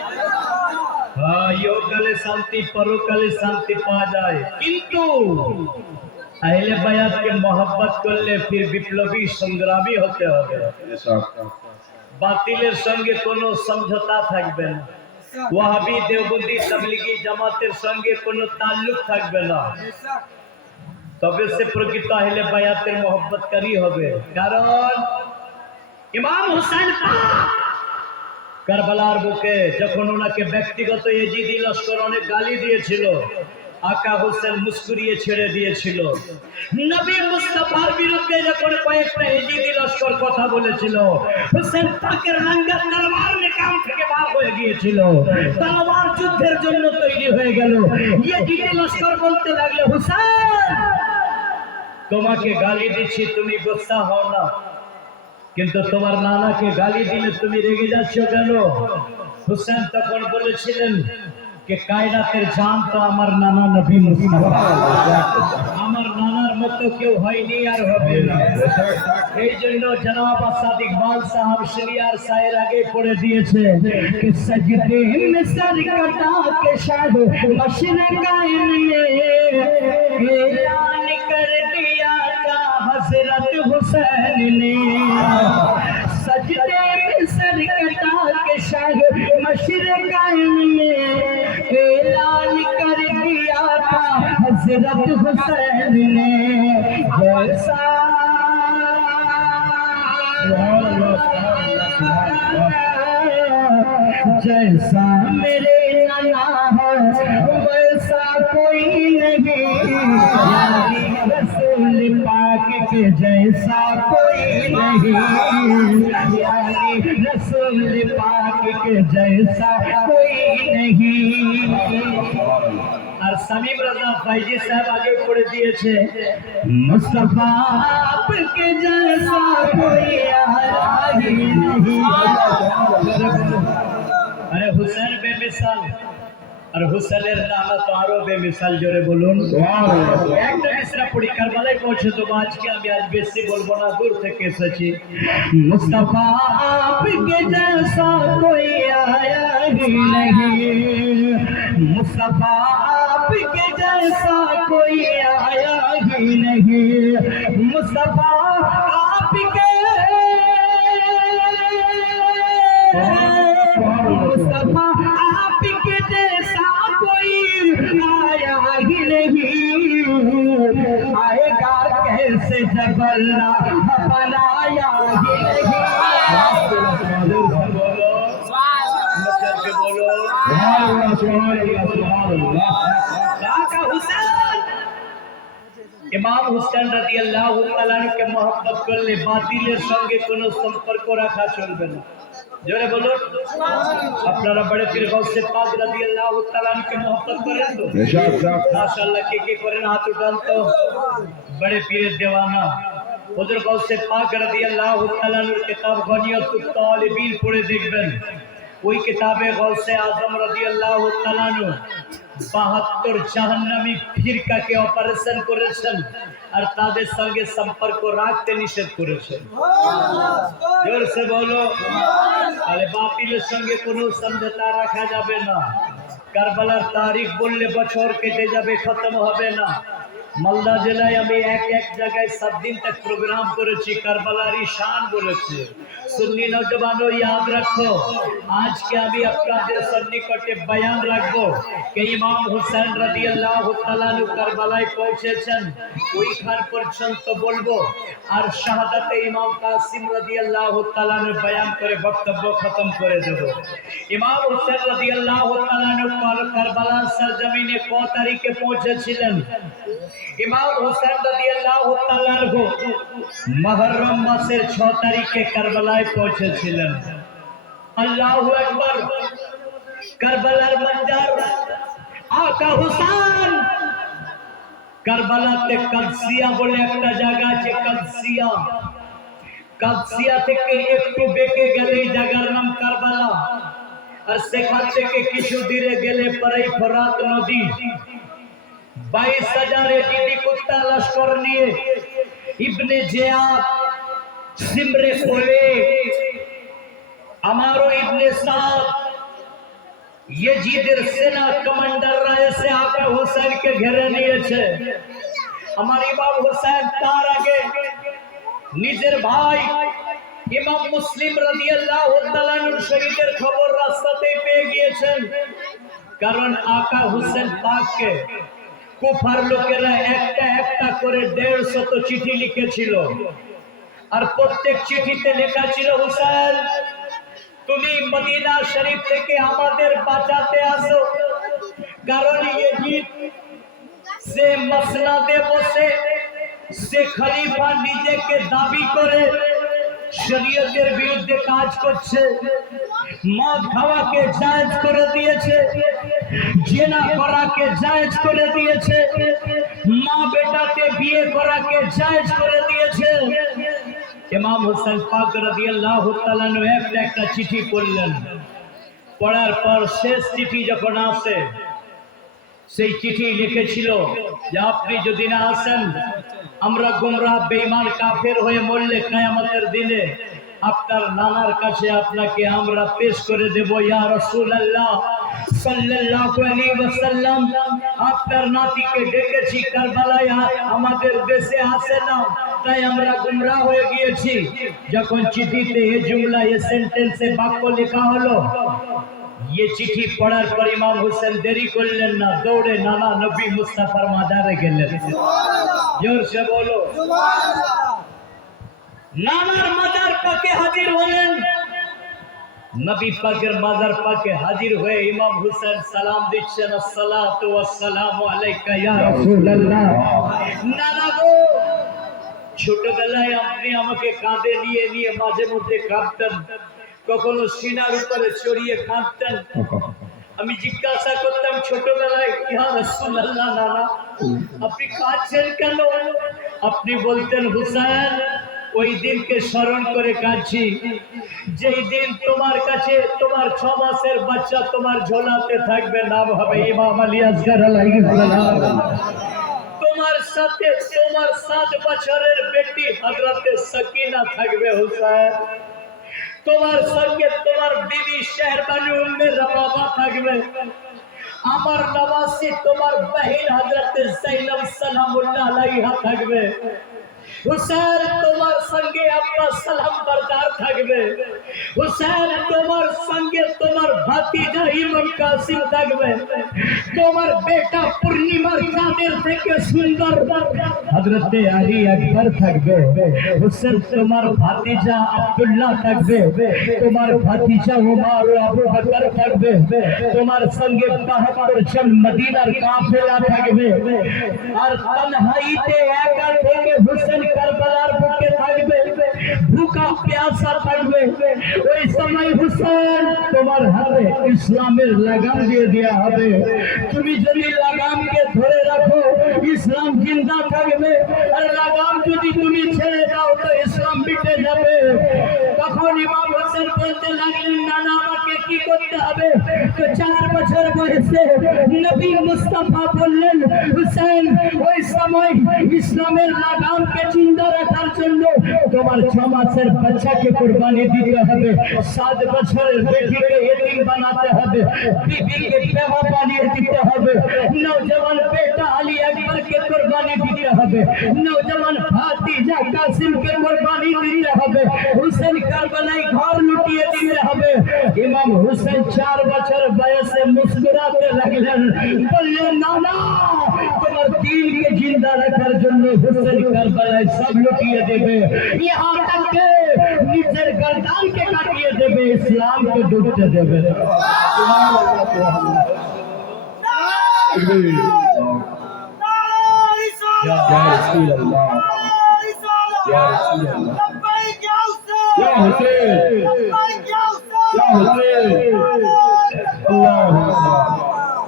হ্যাঁ, ইহকালে শান্তি, পরকালে শান্তি পাওয়া যায়। কিন্তু আহলে বায়াতকে मोहब्बत করলে ফির বিপ্লবী সংগ্রামী হতে হবে, বেশক। বাতিলের সঙ্গে কোনো সমঝোতা থাকবে না, ওয়াহাবি দেওবন্দি তাবলিগি জামাতের সঙ্গে কোনো তাল্লুক থাকবে না, তবে সে প্রকৃত আহলে বায়াতের মোহব্বতকারী হবে। কারণ ইমাম হুসাইন পাক কারবালার বুকে যখন ওনাকে ব্যক্তিগত এজিদি লস্কর অনেক গালি দিয়েছিল, আকা হোসেন মুস্কুরিয়ে ছেড়ে দিয়েছিল। নবী মুস্তাফার বিরুদ্ধে যখন কয়েকটা ইজিদি লস্কর কথা বলেছিল, হোসেন পাকের রঙ্গের তরবার নিকাম থেকে বার হয়ে গিয়েছিল, তরবার যুদ্ধের জন্য তৈরি হয়ে গেল। ইজিদি লস্কর বলতে লাগলো, হোসেন তোমাকে গালি দিচ্ছি, তুমি গুসা হও না, কিন্তু তোমার নানাকে গালি দিলে তুমি রেগে যাচ্ছ কেন? হোসেন তখন বলেছিলেন যে কায়নাতের জান তো আমার নানা নবী মুস্তাফা, আমার নানার মতো কেউ হয়নি আর হবে না। এই জন্য জনাব আসাদ ইকবাল সাহেব শরিয়ার সায়ের আগে পড়ে দিয়েছে कि सजदे में सर कटा के शाद मशरक़ैन में ऐलान कर दिया था हज़रत हुसैन ने, सजदे में सर कटा के शाद मशरक़ैन में ऐलान कर दिया था हज़रत हुसैन ने, जैसा जैसा मेरे नाना है वैसा कोई नहीं, यानी रसूल पाक के जैसा कोई नहीं, यानी रसूल पाक के जैसा कोई नहीं। और समीम रजा फैजी साहब आगे पढ़ दिए मुस्तफा आपके जैसा कोई आया ही नहीं। अरे हुसैन बेमिसाल, আর হুসেনের নানা তো আরো বেমিসাল, জোরে বলুন একটা মিসরা পড়ি। কারবালায় পৌঁছে তো আজকে আমি আজ বেশি বলবো না, দূর থেকে এসেছি। মুস্তাফা আপকে জैसा कोई आया ही नहीं, मुस्तफा आपके जैसा कोई आया ही नहीं, मुस्तफा आपके मुस्तफा आपके जैसा कोई आया ही नहीं, आएगा कैसे जब अल्लाह बनाया ही नहीं। ইমাম হুসেন রাদিয়াল্লাহু তাআলা কে মহব্বত করলে বাতিলের সঙ্গে কোনো সম্পর্ক রাখা চলবে না, জোরে বলুন। আপনারা বড়ে পীর গৌসে পাক রাদিয়াল্লাহু তাআলা কে মহব্বত করেন তো? মাশাআল্লাহ, কে করেন হাত উঠান তো। বড়ে পীরের দেওয়ানা হুজুর গৌসে পাক রাদিয়াল্লাহু তাআলা এর কিতাব গনিয়তুত তালিবিন পড়ে দেখবেন। ওই কিতাবে গৌসে আজম রাদিয়াল্লাহু তাআলা 72 জাহান্নামী ফিরকাকে অপারেশন করেছেন আর তাদের সঙ্গে সম্পর্ক রাখতে নিষেধ করেছেন। জোর সে বলো। তাহলে বাতিলের সঙ্গে কোনো সমঝোতা রাখা যাবে না। কারবালার তারিখ বললে বছর কেটে যাবে, খতম হবে না। মালদা জেলায় আমি এক জায়গায় 7 दिन तक प्रोग्राम করেছি, কারবালার শান বলেছে। সুন্নি নওজওয়ানও याद रखो, आज के আমি আপনাদের সন্নিকটে বয়ান রাখবো যে ইমাম হুসেন রাদিয়াল্লাহু তাআলা কারবালায় পৌঁছেছেন, ওইখান পর্যন্ত বলবো আর শাহাদাতে ইমাম কাসিম রাদিয়াল্লাহু তাআলা বয়ান করে বক্তব্য খতম করে দেব। ইমাম হুসেন রাদিয়াল্লাহু তাআলা কারবালার সরজমিনে কত তারিখে পৌঁছেছিলেন? ইমাম হুসেন রাদিয়াল্লাহু তাআলা মুহররম মাসের 6 তারিখে কারবালায় পৌঁছেছিলেন। আল্লাহু আকবার। কারবালার মঞ্জার আকা হুসেন কারবালাতে কাদসিয়া বলে একটা জায়গা আছে, কাদসিয়া। কাদসিয়া থেকে একটু বেঁকে গেলে জায়গার নাম কারবালা, আর সেখান থেকে কিছু দূরে গেলে পরেই ফরাত নদী। 22,000 এজিদি কুত্তা লস্কর নিয়ে ইবনে জিয়াদ, সিমরে খোলে, আমারও ইবনে সাদ, यजीদের সেনা কমান্ডাররা এসে আকা হোসেনকে ঘিরে নিয়েছে। আমার ইমাম হোসেন তার আগে নিজের ভাই ইমাম মুসলিম রাদিয়াল্লাহু তাআলা এর শহীদের খবর রাস্তাতেই পেয়ে গিয়েছেন, কারণ আকা হোসেন পাককে কুফার লোকেরা একটা করে 150 চিঠি লিখেছিল, আর প্রত্যেক চিঠিতে লেখা ছিল, হুসেন তুমি মদিনা শরীফ থেকে আমাদের বাঁচাতে আসো, কারণ ইজিদ যে মাসনাদে বসে সে খলিফা নিজেকে দাবি করে শরীয়তের বিরুদ্ধে কাজ করছে, মদ খাওয়াকে জায়েজ করে দিয়েছে, জিনা করাকে জায়েজ করে দিয়েছে, মা বেটাকে বিয়ে করাকে জায়েজ করে দিয়েছে। ইমাম হোসেন পাক রাদিয়াল্লাহু তাআলা আনহু একটা চিঠি পড়লেন। পড়ার পর শেষ চিঠি যখন আসে, সেই চিঠি লিখেছিল যে আপনি যদি না আসেন, আমরা গুমরাহ বেঈমান কাফের হয়ে মরলে কিয়ামতের দিনে আপনার নানার কাছে আপনাকে আমরা পেশ করে দেব। ইয়া রাসূলুল্লাহ সাল্লাল্লাহু আলাইহি ওয়াসাল্লাম, আপনার নাতিকে ডেকেছি কারবালায়, আমাদের দেশে আসে না, তাই আমরা গুমরাহ হয়ে গিয়েছি। যখন চিঠিতে এই জুমলা, এই সেন্টেন্সে বাক্য লেখা হলো, ये चिट्ठी पढ़ार पर इमाम हुसैन देरी करलेन ना, दौड़े नाना नबी मुस्तफार माजारे गेलेन। जोर से बोलो नानार माजार पाके हाजिर हलेन। नबी पाकेर माजार पाके हाजिर हुए इमाम हुसैन सलाम दिच्छेन, अस्सलातु वस्सलामु आलाइका या রাসূলুল্লাহ। नाना गो, ছোটবেলায় আপনি আমাকে কাঁধে নিয়ে নিয়ে মাঝে মধ্যে কাঁদতেন, কখনো সিনার উপরে চড়িয়ে কাঁদতেন। আমি জিজ্ঞাসা করতাম ছোটবেলায়, ইয়া রাসূলুল্লাহ নানা আপনি কাঁদছেন কেন? আপনি বলতেন, হুসাইন ওই দিনকে স্মরণ করে কাঁদছি যেই দিন তোমার কাছে তোমার 6 মাসের বাচ্চা তোমার ঝোলাতে থাকবে, নাম হবে ইমাম আলী আসগর আলাইহিস সালাম। তোমার সাথে তোমার 7 বছরের বেটি হযরতে সকিনা থাকবে হুসাইন। তোমার সঙ্গে তোমার বিবি শেহরবানু উম্মে রবাবা থাকবে। আমার নওয়াসি তোমার বহিন হযরত যায়েনব সালামুল্লাহ আলাইহা থাকবে। হুসাইন তোমার সঙ্গে আব্বা সালাম বরদার থাকবে। হুসাইন তোমার সঙ্গে তোমার ভাতিজা ইমাম কাসিম থাকবে। তোমার বেটা পূর্ণিমার চাঁদের থেকে সুন্দর হযরত আলী আকবর থাকবে। হুসাইন তোমার ভাতিজা আব্দুল্লাহ থাকবে। তোমার ভাতিজা উমর ও আবু বকর থাকবে। তোমার সঙ্গে 72 জন মদিনার কাফেলা থাকবে। আর তনহাইতে একা থেকে হুসাইন কারবালার বুকে থাকবে, ভুকা প্যাসা থাকবে। ওই সময় হুসেন তোমার হাতে ইসলামের লাগাম দিয়ে দেয়া হবে। তুমি যদি লাগামকে ধরে রাখো ইসলাম জিন্দা থাকবে, আর লাগাম যদি তুমি ছেড়ে দাও তো ইসলাম মিটে যাবে। তখন ইমাম হোসেন বলতে লাগলেন, নানা আমাকে কি করতে হবে? তো 4 বছর বয়সে নবী মুস্তাফা বললেন, হুসেন ওই সময় ইসলামের লাগামকে জিন্দা রাখার জন্য তোমার 6 মাসের বাচ্চাকে কুরবানি দিতে হবে, 7 বছরের বেটিকে এতিম বানাতে হবে, বিবিকে বেওয়া বানিয়ে দিতে হবে, নওজওয়ান বেটা আলী আকবরকে কুরবানি দিতে হবে, নওজওয়ান ভাতিজা কাসিমকে কুরবানি দিতে হবে, হুসেন কারবালায় ঘর লুটিয়ে দিতে হবে। ইমাম হুসেন 4 বছর বয়সে মুস্কুরাতে লাগলেন, বললেন, নানা তোমার দিনকে জিন্দা রাখার জন্য হুসেন কারবালায় সব লুটিয়ে দেবে, यहाँ तक के নিজের গর্দান কে কাটিয়ে দেবে, ইসলাম কে ডুবতে দেবে। Ya Rasulullah, Ya Rasulullah, Ya Hussein, Ya Hussein, Allahu Akbar।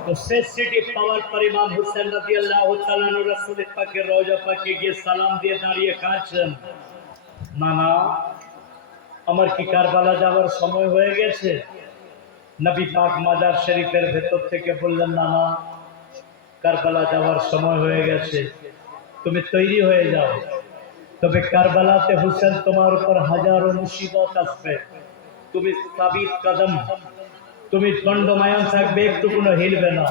तो शेष सिटी पावर पर इमाम हुसैन রাদিয়াল্লাহু তাআলা আনহু রাসূল পাকের রওজা পাকে গিয়ে সালাম দিয়ে দাঁড়িয়ে কাঁদছেন, নানা আমার কি কারবালা যাওয়ার সময় হয়ে গেছে? নবী পাক মাজার শরীফের ভেতর থেকে বললেন, নানা কারবালা যাওয়ার সময় হয়ে গেছে, তুমি তৈরি হয়ে যাও। তবে কারবালাতে হুসেন তোমার উপর হাজারো মুসিবত আসবে, তুমি সাবিত কদম, তুমি দণ্ডমায়ন থাকবে, একটু কোনো হিলবে না।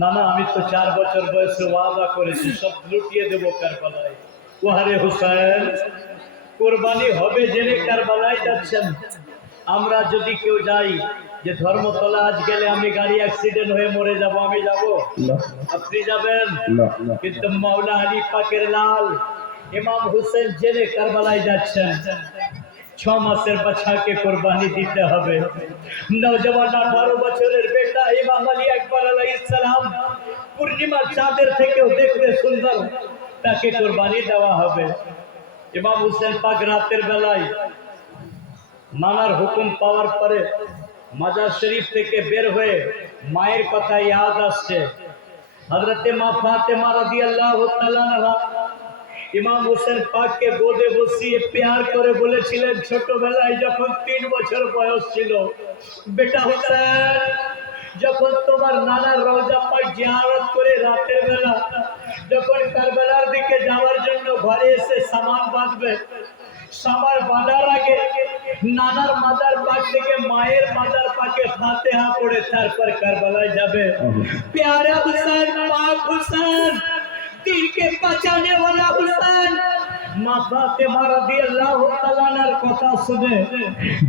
নানা আমি তো 4 বছর বয়সে ওয়াদা করেছি সব লুটিয়ে দেবো কারবালায়। ওহারে হুসেন কুরবানি হবে জেনে কারবালায় যাচ্ছেন। আমরা যদি কেউ যাই যে ধর্মতলা আজ গেলে আমি গাড়ি অ্যাক্সিডেন্ট হয়ে মরে যাব, আমি যাব? আপনি যাবেন? কিন্তু মাওলা আলী পাকের লাল ইমাম হুসেন জেনে কারবালায় যাচ্ছেন। 6 মাসের বাচ্চাকে কোরবানি দিতে হবে। নওজওয়ান 18 বছরের বেটা ইমাম আলী আকবর আলাইহিস সালাম পূর্ণিমার চাঁদের থেকেও দেখতে সুন্দর, তাকে কোরবানি দেওয়া হবে। ইমাম হুসেন পাক রাতের বেলায় নানার হুকুম পাওয়ার পরে মাজার শরীফ থেকে বের হয়ে মায়ের কথা ইয়াদ আসছে। হযরতে মা ফাতেমা রাদিয়াল্লাহু তাআলা আনহা ইমাম হোসেন পাককে গোদে বসিয়ে প্যার করে বলেছিলেন ছোটবেলায় যখন 3 বছর বয়স ছিল, বেটা হোসেন যখন তোমার নানার রওজা পাক জিয়ারত করে রাতের বেলা যখন কারবালার দিকে যাওয়ার জন্য ঘরে এসে সামান বাঁধবে, সামান বাঁধার আগে নানার মাজার পাক থেকে মায়ের মাজার পাকে ফাতিহা পড়ে তারপর কারবালায় যাবে। प्यारा हुसैन पाक हुसैन दीन के बचाने वाला हुसैन मां फातिमा রাদিয়াল্লাহু তাআলার কথা শুনে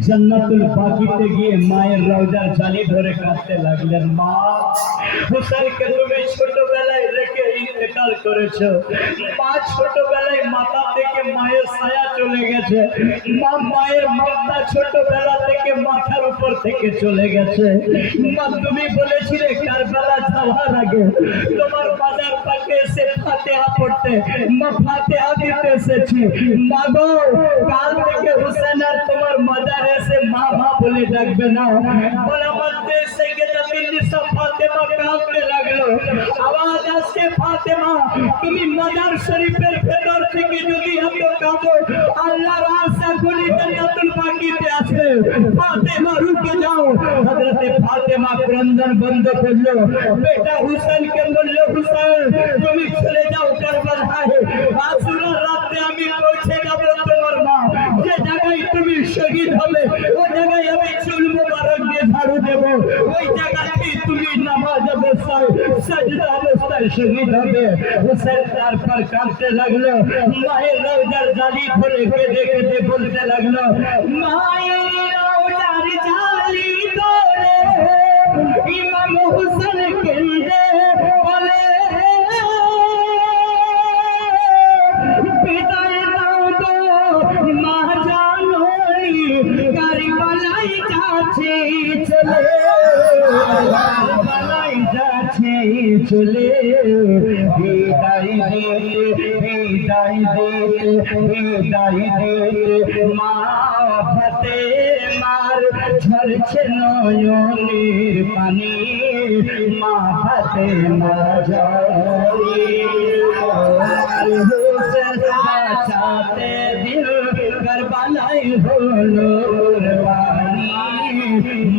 জান্নাতুল বাকিতে গিয়ে মায়ের রওজার জালি ধরে কাঁদতে লাগলেন। মা হুসেনকে তুমি ছোটবেলায় রেখে ইন্তেকাল করেছো। মা ছোটবেলায় মাথা থেকে মায়ের ছায়া চলে গেছে। মা মায়ের মমতা ছোটবেলা থেকে মাথার উপর থেকে চলে গেছে। মা তুমি বলেছিলে কারবালা যাওয়ার আগে তোমার মাজার পাকে এসে ফাতিহা পড়তে, মা ফাতিহা দিতে এসেছি। মা গো কাল থেকে হুসেন আর তোমার মাজারে এসে মা মা বলে ডাকবে না। বলা মাত্র এসে গেছে তিনশো ফাতেমা কাঁদতে লাগলো। আওয়াজ আসছে ফাতেমা তুমি মাজার শরীফের ভেতর থেকে যদি এত কাঁদো আল্লাহর আশা করি জান্নাতুল বাকিতে আছে। ফাতেমা রুকে যাও। হযরতে ফাতেমা ক্রন্দন বন্ধ করলো। বেটা হুসেনকে বলল হুসেন তুমি চলে যাও কারবালায়, আসুরের রাতে আমি পৌঁছে যাব তোমার মা যে জায়গায় তুমি শহীদ হবে ওই জায়গায় আমি চুল মুবারক দিয়ে ঝাড়ু দেব, ওই জায়গাতে তুমি নামাজ অবস্থায় সাজদা অবস্থায় শহীদ হবে। হুসেন তারপর কাঁদতে লাগলো। মায়ের রওজার জালি ধরে কেঁদে কেঁদে বলতে লাগলো মায়ের রওজার জালি ধরে ইমাম হুসেন কেঁদে বলে বিদায় দাও গো মা জাননী কারবালায় যাচ্ছে চলে, কারবালায় যাচ্ছে চলে। বিদায় দিতে বিদায় দিতে বিদায় দিতে মা ফাতেমার ঝরছে নয়নের পানি, মা ফাতেমা ঝরে বাঁচাতে দিল কারবালায় হলো কুরবানি,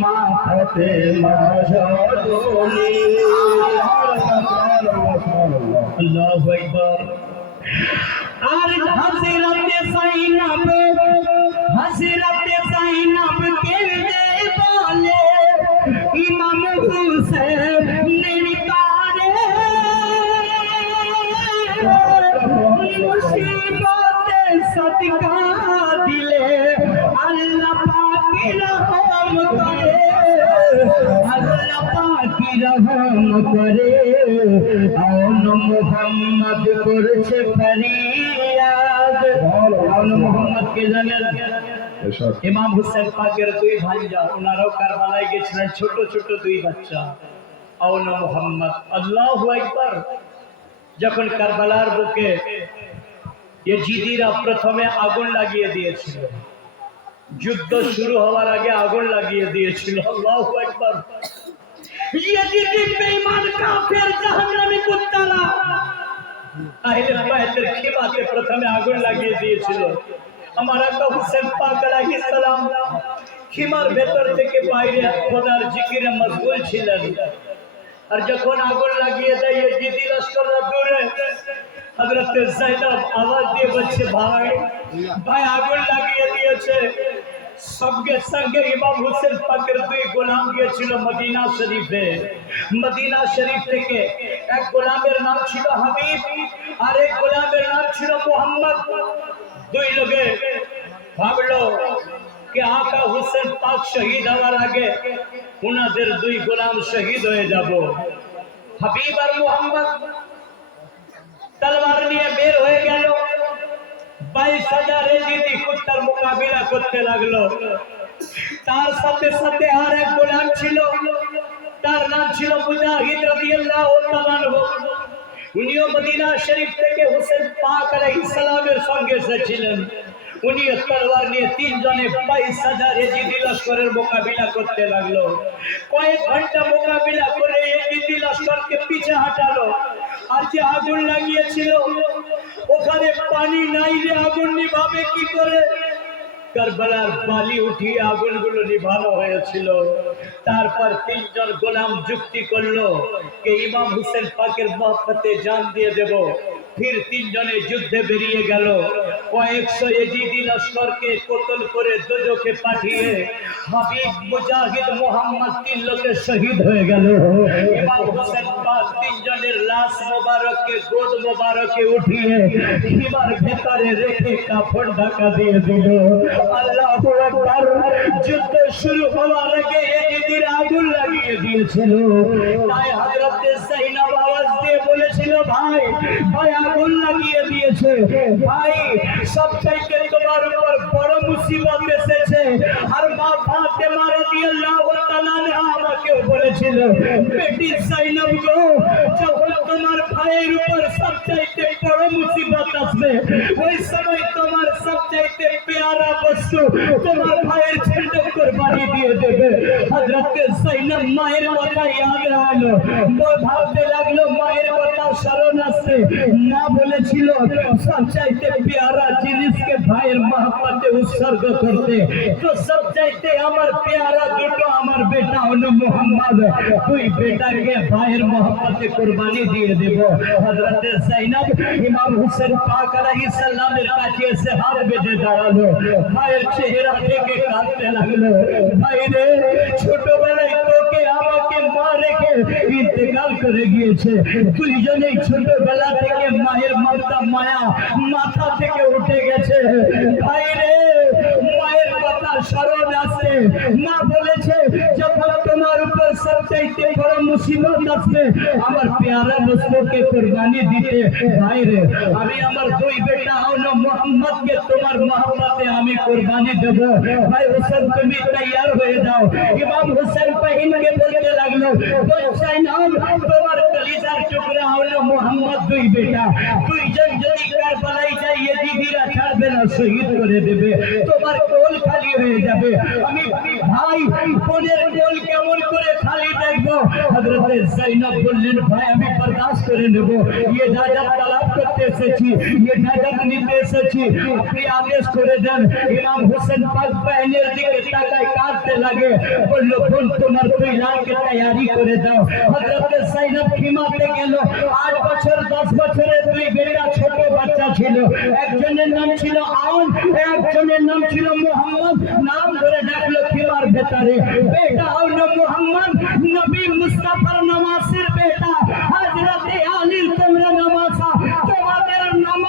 মা ফাতেমা ঝরে। আল্লাহু আকবার। আর হযরতে যায়েনব কেঁদে বলে ইমাম হুসেনের তারে মুসিবতে সদকা দিলে আল্লাহ পাক রহম করে, আল্লাহ পাক রহম করে। আওন মুহাম্মদ করছে ফরিয়াদ। আওন মুহাম্মদ কে জানেন? ইমাম হুসেন পাকের দুই ভাইয়া, ওনারাও কারবালায় গেছিলেন, ছোট ছোট দুই বাচ্চা। আওন মুহাম্মদ আল্লাহু আকবার। যখন কারবালার বুকে ইয়েজিদিরা প্রথমে আগুন লাগিয়ে দিয়েছিল, যুদ্ধ শুরু হওয়ার আগে আগুন লাগিয়ে দিয়েছিল। আল্লাহু আকবার। ইয়েজিদি বেঈমান কাফের জাহান্নামী কুত্তারা আহলে বাইতের খিমাতে প্রথমে আগুন লাগিয়ে দিয়েছিল। আমার আকা হুসেন পাক আলাইহিস সালাম খিমার ভেতর থেকে বাইরে খোদার জিকিরে মশগুল ছিলেন। আর যখন আগুন লাগিয়ে দেয় ইয়েজিদি লস্কররা দৌড়ে, হযরতে যায়েনব আওয়াজ দিয়ে বলছে ভাই ভাই আগুন লাগিয়ে দিয়েছে। সঙ্গে সঙ্গে ইমাম হুসেন পাকের দুই গোলাম গিয়েছিল মদিনা শরীফে। মদিনা শরীফ থেকে এক গোলামের নাম ছিল হাবিব আর এক গোলামের নাম ছিল মুহাম্মদ। দুই লোকে ভাবলো कि आका हुसैन पाक शहीद हওয়ার আগে উনাদের দুই গোলাম শহীদ হয়ে যাব। হাবিব আর মুহাম্মদ তলোয়ার নিয়ে বের হয়ে গেল। 22,000 এজিদি কুত্তার মোকাবিলা করতে লাগলো। তার সাথে সাথে আর এক গোলাম ছিল, তার নাম ছিল মুজাহিদ রাদিয়াল্লাহু তাআলা আনহু। উনিও মদিনা শরীফ থেকে হোসেন পাক আলাইহিস সালামের সঙ্গে এসেছিলেন। উনি তলোয়ার নিয়ে 3 জনে 22,000 এজিদি লস্করের মোকাবিলা করতে লাগলো। কয়েক ঘন্টা মোকাবিলা করে এজিদি লস্করকে পিছে হাঁটালো। আর যে আগুন লাগিয়েছিল ওখানে পানি নাই, যে আগুন নিভাবে কি করে? কারবালার বালি উঠিয়ে আগুনগুলো নিভানো হয়েছিল। তারপর 3 জন গোলাম যুক্তি করলো যে ইমাম হোসেন পাকের মহব্বতে জান দিয়ে দেব। फिर 3 জনে যুদ্ধে বেরিয়ে গেল। কয়েকশো এজিদি লস্করকে কতল করে দোজখে পাঠিয়ে হাবিব মুজাহিদ মোহাম্মদ 3 লোকে শহীদ হয়ে গেল। ইমাম হোসেন পাক 3 জনের লাশ মোবারককে গোদ মোবারকে উঠিয়ে হিমার ভেতরে রেখে কাফন ঢাকা দিয়ে দিল। আল্লাহু আকবার। যুদ্ধ শুরু হওয়ার আগে এজিদির আগুন লাগিয়ে দিয়েছিল। তাই হযরত যায়েনব আওয়াজ দিয়ে বলেছিল, ভাই ভাই আগুন লাগিয়ে দিয়েছে, ভাই সবচাইতে তোমার উপর বড় মুসিবত এসেছে। আর মা ফাতেমা রাদিয়াল্লাহু তাআলা আনহা আমাকে বলেছিল, বেটি যায়েনব গো, যখন তোমার ভাইয়ের উপর সবচাইতে বড় মুসিবত আসবে ওই সময় তোমার সবচাইতে প্যারা বস্তু তোমার ভাইয়ের ছেলে কুরবানি দিয়ে দেবে। হযরত যায়েনব মায়ের কথা ইয়াদ রাখলো, ভাবতে লাগলো মায়ের কথা স্মরণ আসছে, না বলেছিল সবচাইতে প্যারা জিনিসকে ভাইয়ের মহব্বতে উৎসর্গ করতে। তো সবচাইতে আমার প্যারা দুটো আমার বেটা হলো মুহাম্মদ, তুই বেটাকে ভাইয়ের মহব্বতে কুরবানি দিয়ে দেব। হযরত যায়েনব ইমাম হোসেন পাক আলাইহিস সালামের কাছে এসে হাত বেঁধে দাঁড়ালো, ভাইয়ের চেহারা থেকে কাঁদতে লাগলো, ভাই রে ছোটবেলায় তোকে আমাকে মা রেখে ইন্তেকাল করে গিয়েছে, দুইজনেই ছোটবেলা থেকে মায়ের মমতা মায়া মাথা থেকে উঠে গেছে। ভাই রে মায়ের কথা স্মরণ আসে, মা বলেছে যখন তোমার উপর সবচাইতে বড় মুসিবত আসবে আমার প্যারা বস্তুকে কুরবানি দিতে। ভাই রে আমি আমার 2 বেটা হলো মুহাম্মদকে তোমার মহব্বতে আমি কুরবানি দেব। ভাই হোসেন তুমি তৈয়ার হয়ে যাও। ইমাম হোসেন পাহিনকে বলতে লাগলো, যায়েনব তোমার কলিজার টুকরা হলো মুহাম্মদ 2 বেটা, 2 জন যদি কারবালায় যায় এজিদিরা ছাড়বে না, শহীদ করে দেবে, তোমার কোল খালি হয়ে যাবে। আমি ভাই বোনের কোল কেমন করে খালি দেখবো? হযরত যায়েনব বললেন, ভাই আমি বরদাস্ত করে নেব, ইজাজত তলব করতে এসেছি, ইজাজত নিতে এসেছি, আপনি আদেশ করে দেন। ইমাম হোসেন পাক বাহিনীর দিকে তাকায় কাঁদতে লাগে, বলল বোন তোমার তৈলাকে তৈয়ারি করে দাও। হযরত যায়েনব খিমাতে গেল। 8 বছর 10 বছরের 2 বেটা ছোট বাচ্চা ছিল, একজনের নাম ছিল আউন, একজনের নাম ছিল মুহাম্মদ। নাম ধরে ডাকলো খিমার ভেতরে, বেটা হলো মুহাম্মদ নবী মুস্তাফার নামাসের বেটা, হযরত আলীর তোমরা নামাসা, তোমাদের নাম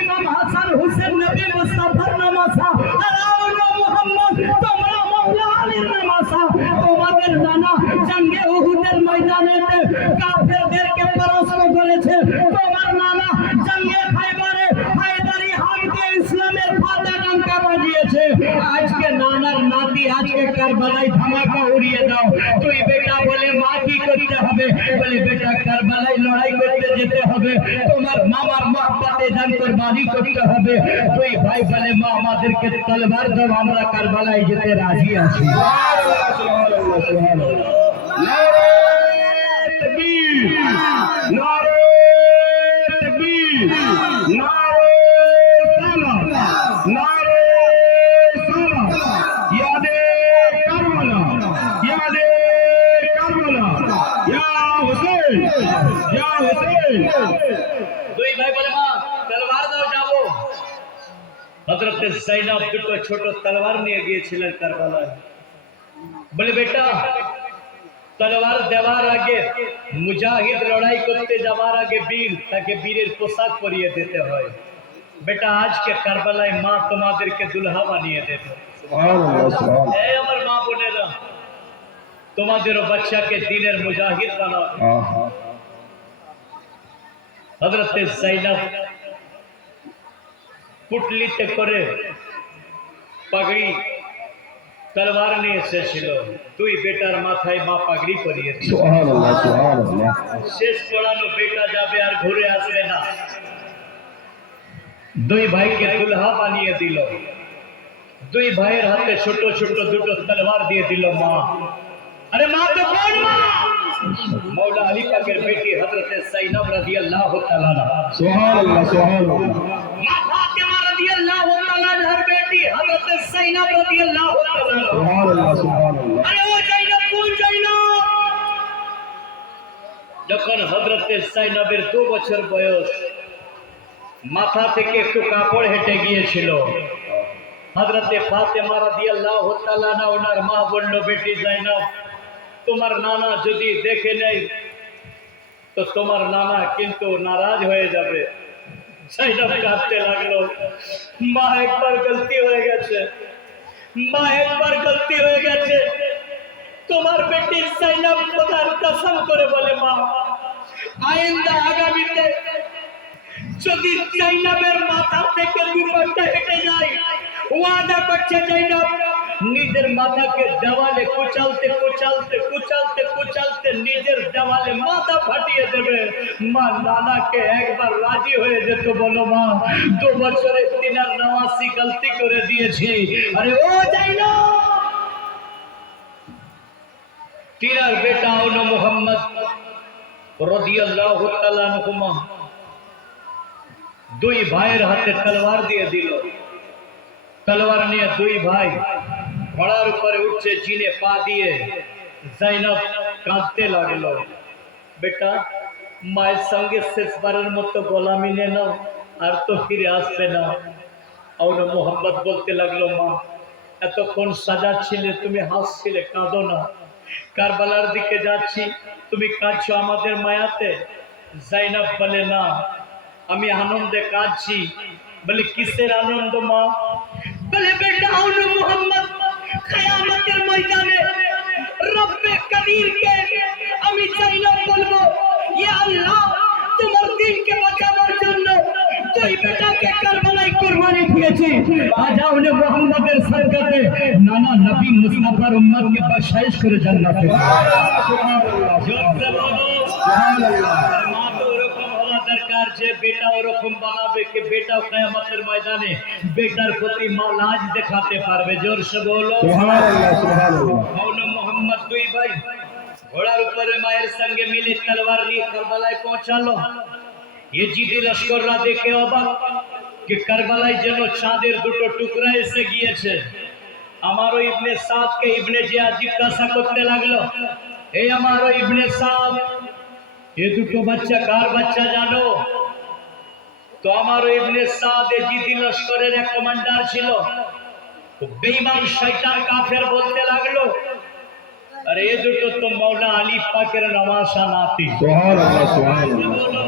ইমাম হাসান হোসেন নবী মুস্তাফার নামাসা, আর হলো মুহাম্মদ তোমরা মাওলা আলীর নামাসা। তোমাদের নানা জঙ্গে উহুদের ময়দানেতে কাফেরদেরকে পরাস্ত করেছে, তোমার নানা জঙ্গে খাইবারে হায়দারি হাত দিয়ে ইসলামের ফাতে ডঙ্কা বাজিয়েছে। আজকে নানার নাতি আজকে কারবালায় ধামাকা উড়িয়ে দাও। তুই বেটা বলে মা কি করতে হবে? বলে বেটা কারবালায় লড়াই করতে যেতে হবে, তোমার মামার মহব্বতে জান কুরবানি করতে হবে। তুই ভাই বলে মা আমাদেরকে তলবার দাও, আমরা কারবালায় যেতে রাজি আছি। নারে তাকবীর, নারে তাকবীর, নারে সালাত, নারে সালাত। ইয়াদে কারবালা, ইয়াদে কারবালা, ইয়া হুসেন, ইয়া হুসেন। 2 ভাই বলে মা তলবার দাও, যাবো। হযরত যায়েনব দুটো ছোট তলোয়ার নিয়ে গিয়েছিলেন কারবালায়। বলে বেটা তলোয়ার দেওয়ার আগে মুজাহিদ লড়াই করতে যাওয়ার আগে বীর তাকে বীরের পোশাক পরিয়ে দিতে হয়। বেটা আজকে কারবালায় মা তোমাদেরকে দুলহা বানিয়ে দেবে। সুবহানাল্লাহ, সুবহানাল্লাহ। এই আমার মা বোনেরা, তোমাদেরও বাচ্চাকে দ্বীনের মুজাহিদ বানাও। হযরত যায়েনব পুটলিতে করে পাগড়ি তলোয়ার নিয়ে এসেছিল, দুই বেটার মাথায় মা পাগড়ি পরিয়েছে। সুবহানাল্লাহ সুবহানাল্লাহ। শেষ পড়ানো বেটা যাবে আর ঘুরে আসবে না, দুই ভাইকে দুলহা বানিয়ে দিল, দুই ভাইয়ের হাতে ছোট ছোট দুটো তলোয়ার দিয়ে দিল মা। अरे माँ तो कौन माँ? मौला अली पाकेर बेटी हजरत ज़ैनब रज़ियल्लाहु ताला अन्हा। सुबहानल्लाह सुबहानल्लाह। माँ फातिमा रज़ियल्लाहु ताला अन्हा बेटी हजरत ज़ैनब रज़ियल्लाहु ताला अन्हा। सुबहानल्लाह सुबहानल्लाह। अरे वो ज़ैनब कौन ज़ैनब? যখন হযরত যায়েনবের 2 বছর বয়স, মাথা থেকে একটু কাপড় হেঁটে গিয়েছিল, হযরত ফাতেমা রাদিয়াল্লাহু তাআলা আনহা ওনার মা বলল, বেটি যায়েনব, তোমার নানা যদি দেখে নেয় তো তোমার নানা কিন্তু নারাজ হয়ে যাবে। যায়েনব কাঁদতে লাগলো, মা একবার গলতি হয়ে গেছে, মা একবার গলতি হয়ে গেছে। তোমার বেটি যায়েনব খোদার কসম করে বলে, মা আইন্দা আগামীতে যদি যায়েনবের মাথা থেকে দুপাট্টা হেঁটে যায়, ওয়াদা করছে যায়েনব নিজের মাথাকে দেওয়ালে কুচালতে কুচালতে কুচালতে কুচালতে নিজের দেওয়ালে মাথা ফাটিয়ে দেবে। মা নানাকে একবার রাজি হয়ে যেত, বলো মা 2 বছরে তিনার নওয়াসি গলতি করে দিয়েছি। আরে ও যায়েনব, তিনার বেটা হলো মুহাম্মদ রাদিয়াল্লাহু তাআলা আনহুমা, দুই ভাইয়ের হাতে তলোয়ার দিয়ে দিল। তলোয়ার নিয়ে দুই ভাই ঘোড়ার উপরে উঠছে, জিনে পা দিয়ে যায়েনব কাঁদতে লাগলো। বেটা, মায়ের সঙ্গে শেষবারের মতো গোলামি নে নাও, আর তো ফিরে আসবে না। আর মোহাম্মদ বলতে লাগলো, মা এতক্ষণ সাজাচ্ছিলে, তুমি হাসছিলে, কাঁদো না। কারবালার দিকে যাচ্ছি, তুমি কাঁদছো আমাদের মায়াতে। যায়েনব বলে, না আমি আনন্দে কাঁদছি। বলে, কিসের আনন্দ মা? বলে, বেটা আউনো মুহাম্মদ কিয়ামতের ময়দানে রব্বে কবিরকে আমি যায়েনব বলবো, ইয়া আল্লাহ, তোমার দ্বীনকে বাঁচানোর জন্য দুই বেটাকে কারবালায় কুরবানি দিয়েছি। আজ আউনো মুহাম্মদের সরকারে নানা নবী মুস্তাফার উম্মতকে বখশিশ করে জান্নাতে। সুবহানাল্লাহ সুবহানাল্লাহ। মা তো ওরকম হওয়া দরকার যে বেটা ওরকম বানাবে कि বেটা কিয়ামতের ময়দানে বেটার প্রতি মা লাজ দেখাতে পারবে। জোরসে বলো সুবহানাল্লাহ সুবহানাল্লাহ। মৌলানা মোহাম্মদ দুই ভাই ঘোড়ার উপরে মায়ের সঙ্গে মিলে তলোয়ার নিয়ে কারবালায় পৌঁছালো। ইয়েজিদি লস্কররা দেখে অবাক कि কারবালায় যেন চাঁদের দুটো টুকরা এসে গিয়েছে। আমারও ইবনে সাদকে ইবনে জিয়াদ জিজ্ঞাসা করতে লাগলো, এই আমারও ইবনে সাদ, ये দুটো বাচ্চা কার বাচ্চা জানো? তো আমারও ইবনে সাদ ইয়েজিদি লস্করের এক কমান্ডার ছিল। তো বেঈমান শয়তান কাফের বলতে লাগলো, अरे ये দুটো তো মৌলা আলী পাকের নওয়াসা নাতি। সুবহানাল্লাহ সুবহানাল্লাহ।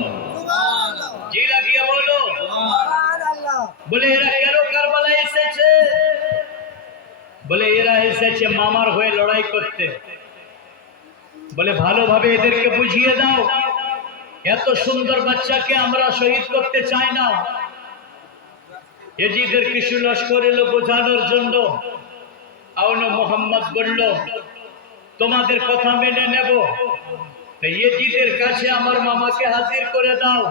জি লাগিয়ে বলো সুবহানাল্লাহ। বলে এরা কেন কারবালায় এসেছে? বলে এরা এসেছে মামার হয়ে লড়াই করতে। বলে ভালোভাবে এদেরকে বুঝিয়ে দাও, এত সুন্দর বাচ্চাকে আমরা শহীদ করতে চাই না। ইয়েজিদের কিছু লস্কর এলো বোঝানোর জন্য। আউনো মোহাম্মদ বলল, তোমাদের কথা মেনে নেব, ইয়েজিদের কাছে আমার মামাকে হাজির করে দাও।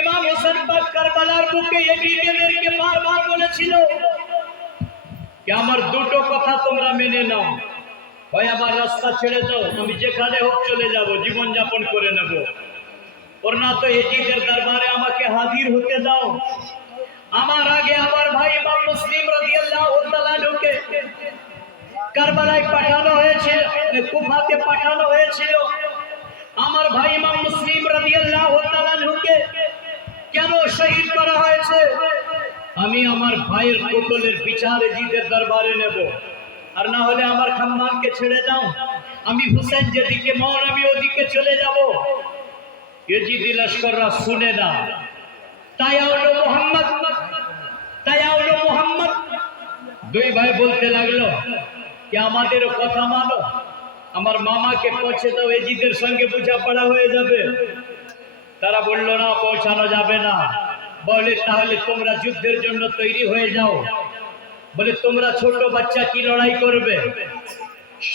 ইমাম হোসেন পাক কারবালার বুকে ইয়েজিদেরকে বারবার বলেছিল कि আমার দুটো কথা তোমরা মেনে নাও, হয় আমার রাস্তা ছেড়ে দাও, আমি যেখানে হোক চলে যাব, জীবন যাপন করে নেব, ওর না তো ইয়েজিদের দরবারে আমাকে হাজির হতে দাও। আমার আগে আমার ভাই ইমাম মুসলিম রাদিয়াল্লাহু তাআলা আনহুকে কারবালায় পাঠানো হয়েছিল, কুফাতে পাঠানো হয়েছিল। আমার ভাই ইমাম মুসলিম রাদিয়াল্লাহু তাআলা আনহুকে কেন শহীদ করা হয়েছে? আমি আমার ভাইয়ের কতলের বিচার ইয়েজিদের দরবারে নেব, আর না হলে আমার খানদানকে ছেড়ে দাও, আমি হুসেন যেদিকে মন আমি ওদিকে চলে যাব। ইয়েজিদি লস্কররা শুনে না। তাই আউলো মোহাম্মদ দুই ভাই বলতে লাগলো कि আমাদেরও কথা মানো, আমার মামাকে পৌঁছে দাও, ইয়েজিদের সঙ্গে বোঝাপড়া হয়ে যাবে। তারা বলল, না, পৌঁছানো যাবে না। বলে তাহলে তোমরা যুদ্ধের জন্য তৈরি হয়ে যাও। বলে তোমরা ছোট বাচ্চা কি লড়াই করবে?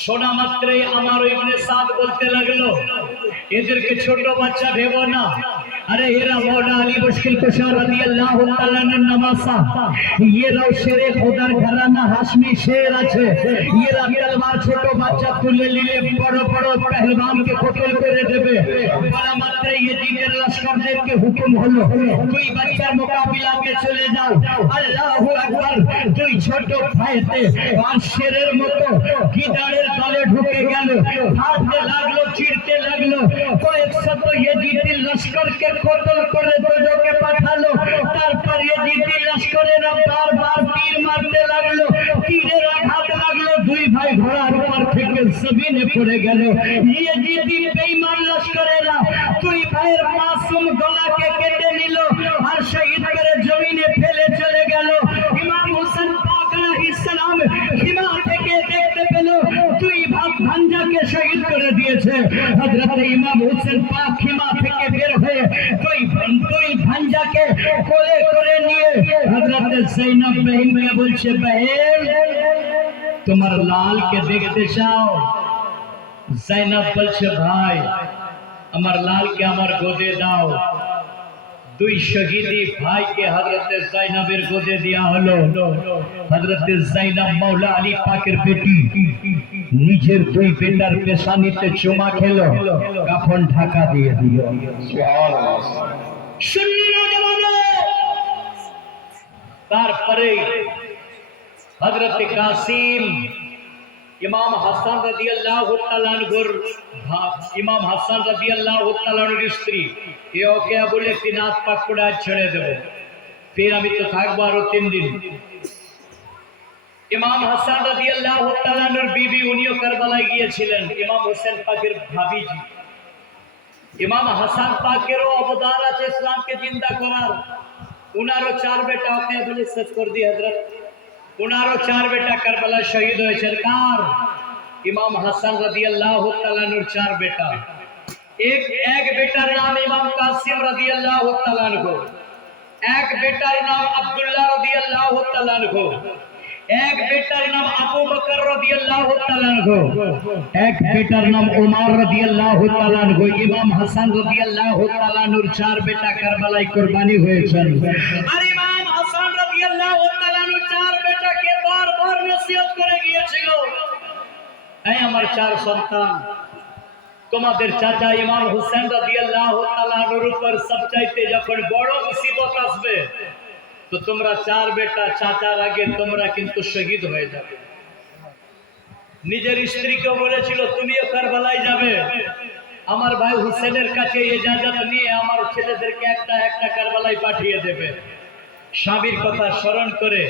শোনা মাত্রই আমার ইবনে সাদ বলতে লাগলো, এদেরকে ছোট বাচ্চা ভেবো না, अरे एरा मौला अली मुश्किल कुशा রাদিয়াল্লাহু তাআলা নওয়াসা, এরাও শেরে খোদার ঘরানা হাশমি শের আছে। এরা তলোয়ার ছোট বাচ্চা তুলে নিলে বড় বড় পেহলওয়ানকে কতল করে দেবে। বলা মাত্র ইয়েজিদের লস্করদেরকে হুকুম হলো, দুই বাচ্চার মোকাবিলাতে চলে যাও। আল্লাহু আকবার। দুই ছোট ভাইতে আর শেরের মতো গিদারের দলে ঢুকে গেল, হাতে লাগলো, চিরতে লাগলো। কয়েক শত ইয়েজিদের লস্করকে কতল করে দোজখে পাঠালো। তারপর ইয়েজিদি লস্করেরা বারবার তীর মারতে লাগলো, তীরের আঘাত লাগলো, দুই ভাই ঘোড়ার উপর থেকে জমিনে পড়ে গেল। ইয়েজিদি বেঈমান লস্করেরা দুই ভাইয়ের মাসুম গলাকে কেটে নিল আর শহীদ করে জমিনে ফেলে চলে গেল। ইমাম হোসেন পাক আলাইহিস সালাম হিমা থেকে দেখতে পেল দুই ভাঞ্জাকে শহীদ করে দিয়েছে। হযরত ইমাম হোসেন পাক হিমা থেকে বের হয়ে দুই ভাঞ্জাকে কোলে করে নিয়ে হযরত জৈনব বহিনকে বলছে, বহেন তোমার লালকে দেখতে চাও? জৈনব বলছে, ভাই আমার লালকে আমার গোদে দাও। দুই শহীদি ভাইকে হযরত জৈনবের গোদে দেয়া হলো। হযরত জৈনব মাওলা আলী পাকের বেটি নিজের দুই বেটার পেশানিতে চুমা খেলো, কাফন ঢাকা দিয়ে দিল। সুবহানাল্লাহ। সুন্নি নওজওয়ান। তারপরে হযরত কাসিম ইমাম হাসান রাদিয়াল্লাহু তাআলা আনহুর ইমাম হাসান রাদিয়াল্লাহু তাআলা আনহুর স্ত্রী, এ ওকে বলে কি নাচ পাক করে ছেড়ে দেব, ফির আমি তো থাকবো আরো 3 দিন। ইমাম হাসান রাদিয়াল্লাহু তাআলা আনহুর বিবি উনিও কারবালায় গিয়েছিলেন, ইমাম হোসেন পাকের ভাবিজি। ইমাম হাসান পাকেরও অবদান আছে ইসলামকে জিন্দা করার। উনারও 4 বেটা আপনি বলে সচ করে দি হযরত, উনারও 4 বেটা কারবালায় শহীদ হয়েছেন। কার? ইমাম হাসান রাদিয়াল্লাহু তাআলা আনহুর 4 বেটা। এক বেটার নাম ইমাম কাসিম রাদিয়াল্লাহু তাআলা আনহু, এক বেটার নাম আব্দুল্লাহ রাদিয়াল্লাহু তাআলা আনহু, এক বেটার নাম আবু বকর রাদিয়াল্লাহু তাআলা আনহু, এক বেটার নাম ওমর রাদিয়াল্লাহু তাআলা আনহু। ইমাম হাসান রাদিয়াল্লাহু তাআলা আনহুর 4 বেটা কারবালায় কুরবানি হয়েছেন। আর ইমাম হাসান রাদিয়াল্লাহু তাআলা আনহু 4 বেটাকে বারবার নসিহত করে গিয়েছিল, এই আমার 4 সন্তান, তোমাদের চাচা ইমাম হোসেন রাদিয়াল্লাহু তাআলা আনহুর উপর সবচাইতে যখন বড় মুসিবত আসবে তো তোমরা 4 বেটা চাচার আগে তোমরা কিন্তু শহীদ হয়ে যাবে। নিজের স্ত্রীকে বলেছিল তুমিও কারবালায় যাবে, আমার ভাই হুসেনের কাছে ইজাজত নিয়ে আমার ছেলেদেরকে একটা একটা কারবালায় পাঠিয়ে দেবে। স্বামীর কথা স্মরণ করে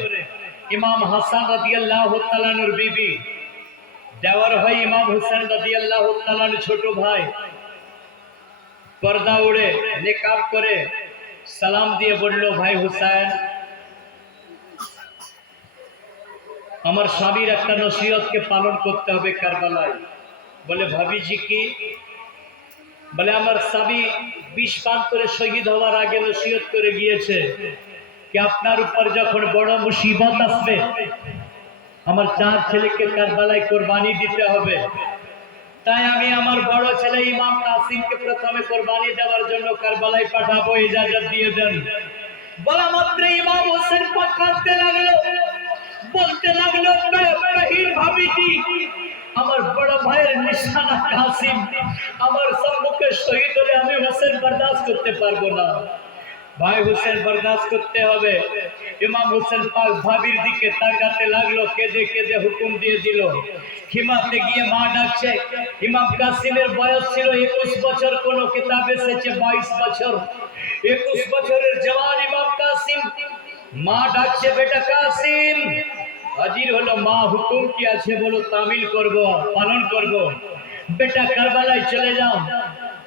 ইমাম হাসান রাদিয়াল্লাহু তাআলা আনহুর বিবি, দেওয়ার ভাই ইমাম হোসেন রাদিয়াল্লাহু তাআলা আনহুর ছোট ভাই, পর্দা উড়ে নিকাব করে সালাম দিয়ে বলল, ভাই হুসেন, আমার স্বামীর একটা নসিহতকে পালন করতে হবে কারবালায়। বলে ভাবিজি কি? বলে আমার স্বামী বিষ পান করে শহীদ হওয়ার আগে নসিহত করে গিয়েছে কি আপনার উপর যখন বড় মুসিবত আসবে আমার 4 ছেলেকে কারবালায় কুরবানি দিতে হবে। তাই আমি আমার বড় ছেলে ইমাম কাসিমকে প্রথমে কুরবানি দেওয়ার জন্য কারবালায় পাঠাবো, ইজাজত দিয়ে দেন। বলা মাত্র ইমাম হোসেন পাক কাঁদতে লাগলো, বলতে লাগলো, বহিন ভাবিজি, আমার বড় ভাইয়ের নিশানা কাসিম আমার সম্মুখে শহীদ হলে আমি হোসেন বরদাস্ত করতে পারবো না। ভাই হোসেন বরদাস্ত করতে হবে। ইমাম হোসেন পাক ভাবির দিকে তাকাতে লাগলো, কেঁদে কেঁদে হুকুম দিয়ে দিল, হিমাতে গিয়ে মা ডাকছে। ইমাম কাসিমের বয়স ছিল 21 বছর, কোন কিতাবে এসেছে 22 বছর। 21 বছরের জওয়ান ইমাম কাসিম, মা ডাকছে, বেটা কাসিম। হাজির হলো মা, হুকুম কি আছে বলো, তামিল করব, পালন করব। বেটা কারবালায় চলে যাও,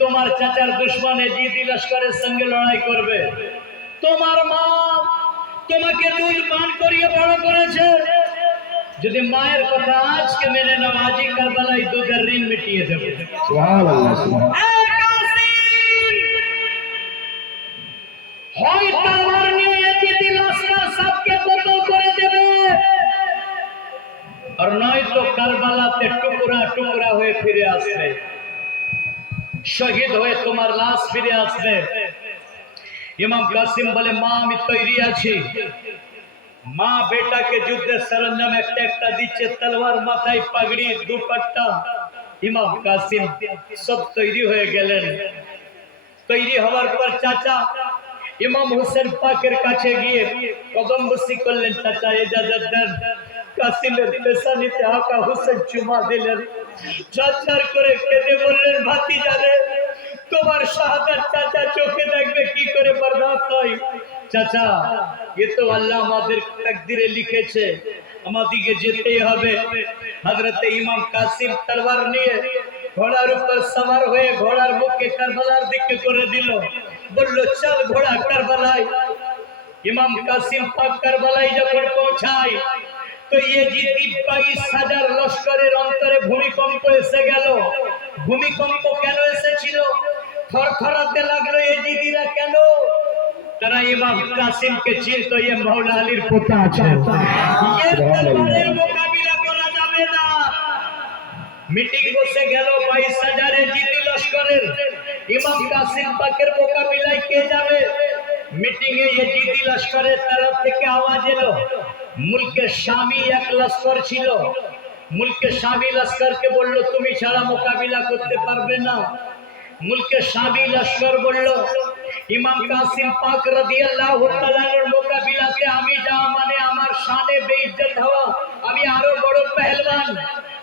তোমার চাচার দুশমন ইয়েজিদি লস্করের সঙ্গে লড়াই করবে। তোমার মা তোমাকে দুধ পান করিয়ে বড় করেছে, যদি মায়ের কথা আজকে মেনে নাও আজই কারবালায় দুধের ঋণ মিটিয়ে দেবে। সুবহানাল্লাহ। হয়তো আমার নয়তো কারবালাতে টুকরা টুকরা হয়ে ফিরে আসবে, শহীদ হয়ে তোমার লাশ ফিরে আসবে। ইমাম কাসিম বলে, মা আমি তৈরি আছি। মা বেটাকে যুদ্ধের সরঞ্জাম একটা একটা দিচ্ছে, তলোয়ার, মাথায় পাগড়ি, দুপাট্টা। ইমাম কাসিম সব তৈরি হয়ে গেলেন। তৈরি হওয়ার পর চাচা ইমাম হোসেন পাকের কাছে গিয়ে কদম বসি করলেন, চাচা ইজাজত দেন। কাসিমের পেশানিতে আকা হোসেন চুমা দিলেন, ঝরঝর করে কেঁদে বললেন, ভাতিজা রে, তোমার শাহাদাত চাচা চোখে দেখবে, কি করে বরদাস্ত হয়? চাচা, এ তো আল্লাহ আমাদের তাকদিরে লিখেছে, আমাদেরকে যেতেই হবে। হযরতে ইমাম কাসিম তরবার নিয়ে ঘোড়ার উপর সওয়ার হয়ে ঘোড়ার মুখকে কারবালার দিকে করে দিল, বলল, চল ঘোড়া কারবালায়। ইমাম কাসিম পাক কারবালায় যখন পৌঁছায় তো ইয়েজিদি 22,000 লস্করের অন্তরে ভূমিকম্প এসে গেল। ভূমিকম্প কেন এসেছিল? থরথরাতে লাগলো ইয়েজিদিরা। কেন? তারা ইমাম কাসিমকে চিনতো, এ মাওলা আলীর পোতা আছে, এর তরবারের মোকাবিলা করা যাবে না। মিটিং বসে গেল 22,000 ইয়েজিদি লস্করের। ইমাম কাসিম পাকের মোকাবিলায় কে যাবে? মিটিং এ ইয়েজিদি লস্করের তরফ থেকে আওয়াজ এলো, মুলকে শামি এক লস্কর ছিল, মুলকে শামি লস্করকে বলল, তুমি ছাড়া মোকাবিলা করতে পারবে না। মুলকে শামি লস্কর বলল, ইমাম কাসিম পাক রাদিয়াল্লাহু তাআলার মোকাবিলাতে আমি যা মানে আমার শানে বেইজ্জত হওয়া, আমি আরো বড় পেহলওয়ান।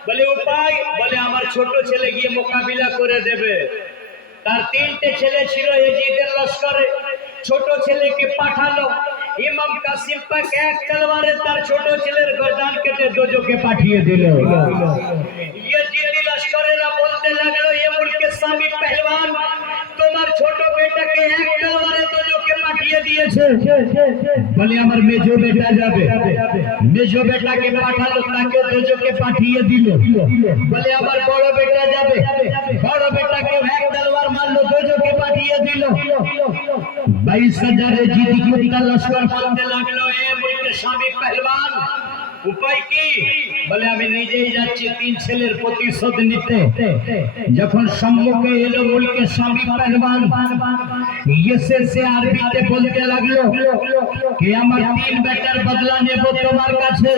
বলে উপায়? বলে আমার ছোট ছেলে গিয়ে মোকাবিলা করে দেবে। তার 3টে ছেলে ছিল ইয়েজিদের লস্করে, ছোট ছেলেকে পাঠালো। ইমাম কাসিম পাক এক তরবারে তার ছোট ছেলের গর্দান কেটে দোজখে পাঠিয়ে দিল। ইয়েজিদি লস্করেরা বলতে লাগলো, এ মুলকে শামি পেহলওয়ান তোমার ছোট বেটাকে এক তরবারে দোজখে পাঠিয়ে দিয়েছে। বলে আমার মেজো বেটা যাবে। মেজো বেটাকে পাঠালো, তাকে দোজখে পাঠিয়ে দিল। বলে আমার বড় বেটা যাবে। বড় বেটাকে এক তরবার মারলো, দোজখে পাঠিয়ে দিল। 22,000 ইয়েজিদি লস্কর বলতে লাগলো, এ মুলকে শামি পেহলওয়ান উপায় কি? বলে আমি নিজেই যাচ্ছি 3 ছেলের প্রতিশোধ নিতে। যখন সম্মুখে এলো মুলকে শামি পেহলওয়ান, সে আরবিতে বলতে লাগলো, কে আমার 3 বেটার বদলা নেব তোমার কাছে।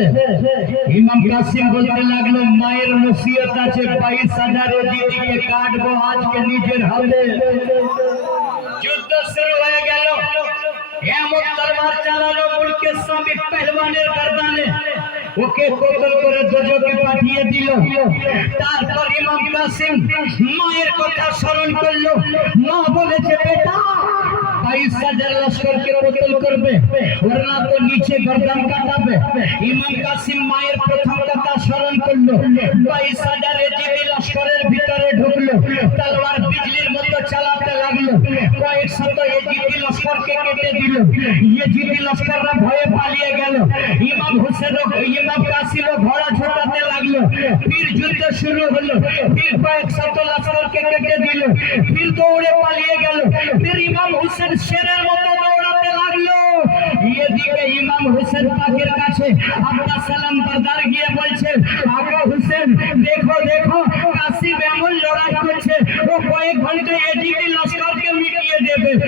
ইমাম কাসিম বলতে লাগলো, মায়ের নসিহত আছে, 22,000 ইয়েজিদিকে কাটবো আজকে নিজের হাতে। যুদ্ধ শুরু হয়ে গেল। এমন তরবার চালালো মুলকে শামি পেহলওয়ানের গর্দানে, ওকে কতল করে দোজখে পাঠিয়ে দিল। তারপর ইমাম কাসিম মায়ের কথা স্মরণ করলো। মা বলেছে, বেটা 22,000 লস্করকে কতল করবে, ওরা তো নিচে গর্দান কাটাবে। ইমাম কাসিম মায়ের প্রথম কথা স্মরণ করলো। 22,000 ইয়েজিদি লস্করের ভিতরে ঢুকলো, তলোয়ার বিজলির মতো চালাতে লাগলো। কয়েক শত ইয়েজিদি লস্করকে কেটে দিল। ইয়েজিদি লস্কররা ভয়ে পালিয়ে গেল। ইমাম হোসেন ইমাম কাসিম ঘোড়া ছোটাতে লাগলো। ফির যুদ্ধ শুরু হলো। ফির কয়েক শত লস্করকে কেটে দিল। ফির দৌড়ে পালিয়ে গেল। ফির ইমাম হোসেন শেরের মতো দৌড়াতে লাগলো। এদিকে ইমাম হোসেন পাকের কাছে আব্বাস সালাম বরদার গিয়ে বলছে, আকা হোসেন দেখো দেখো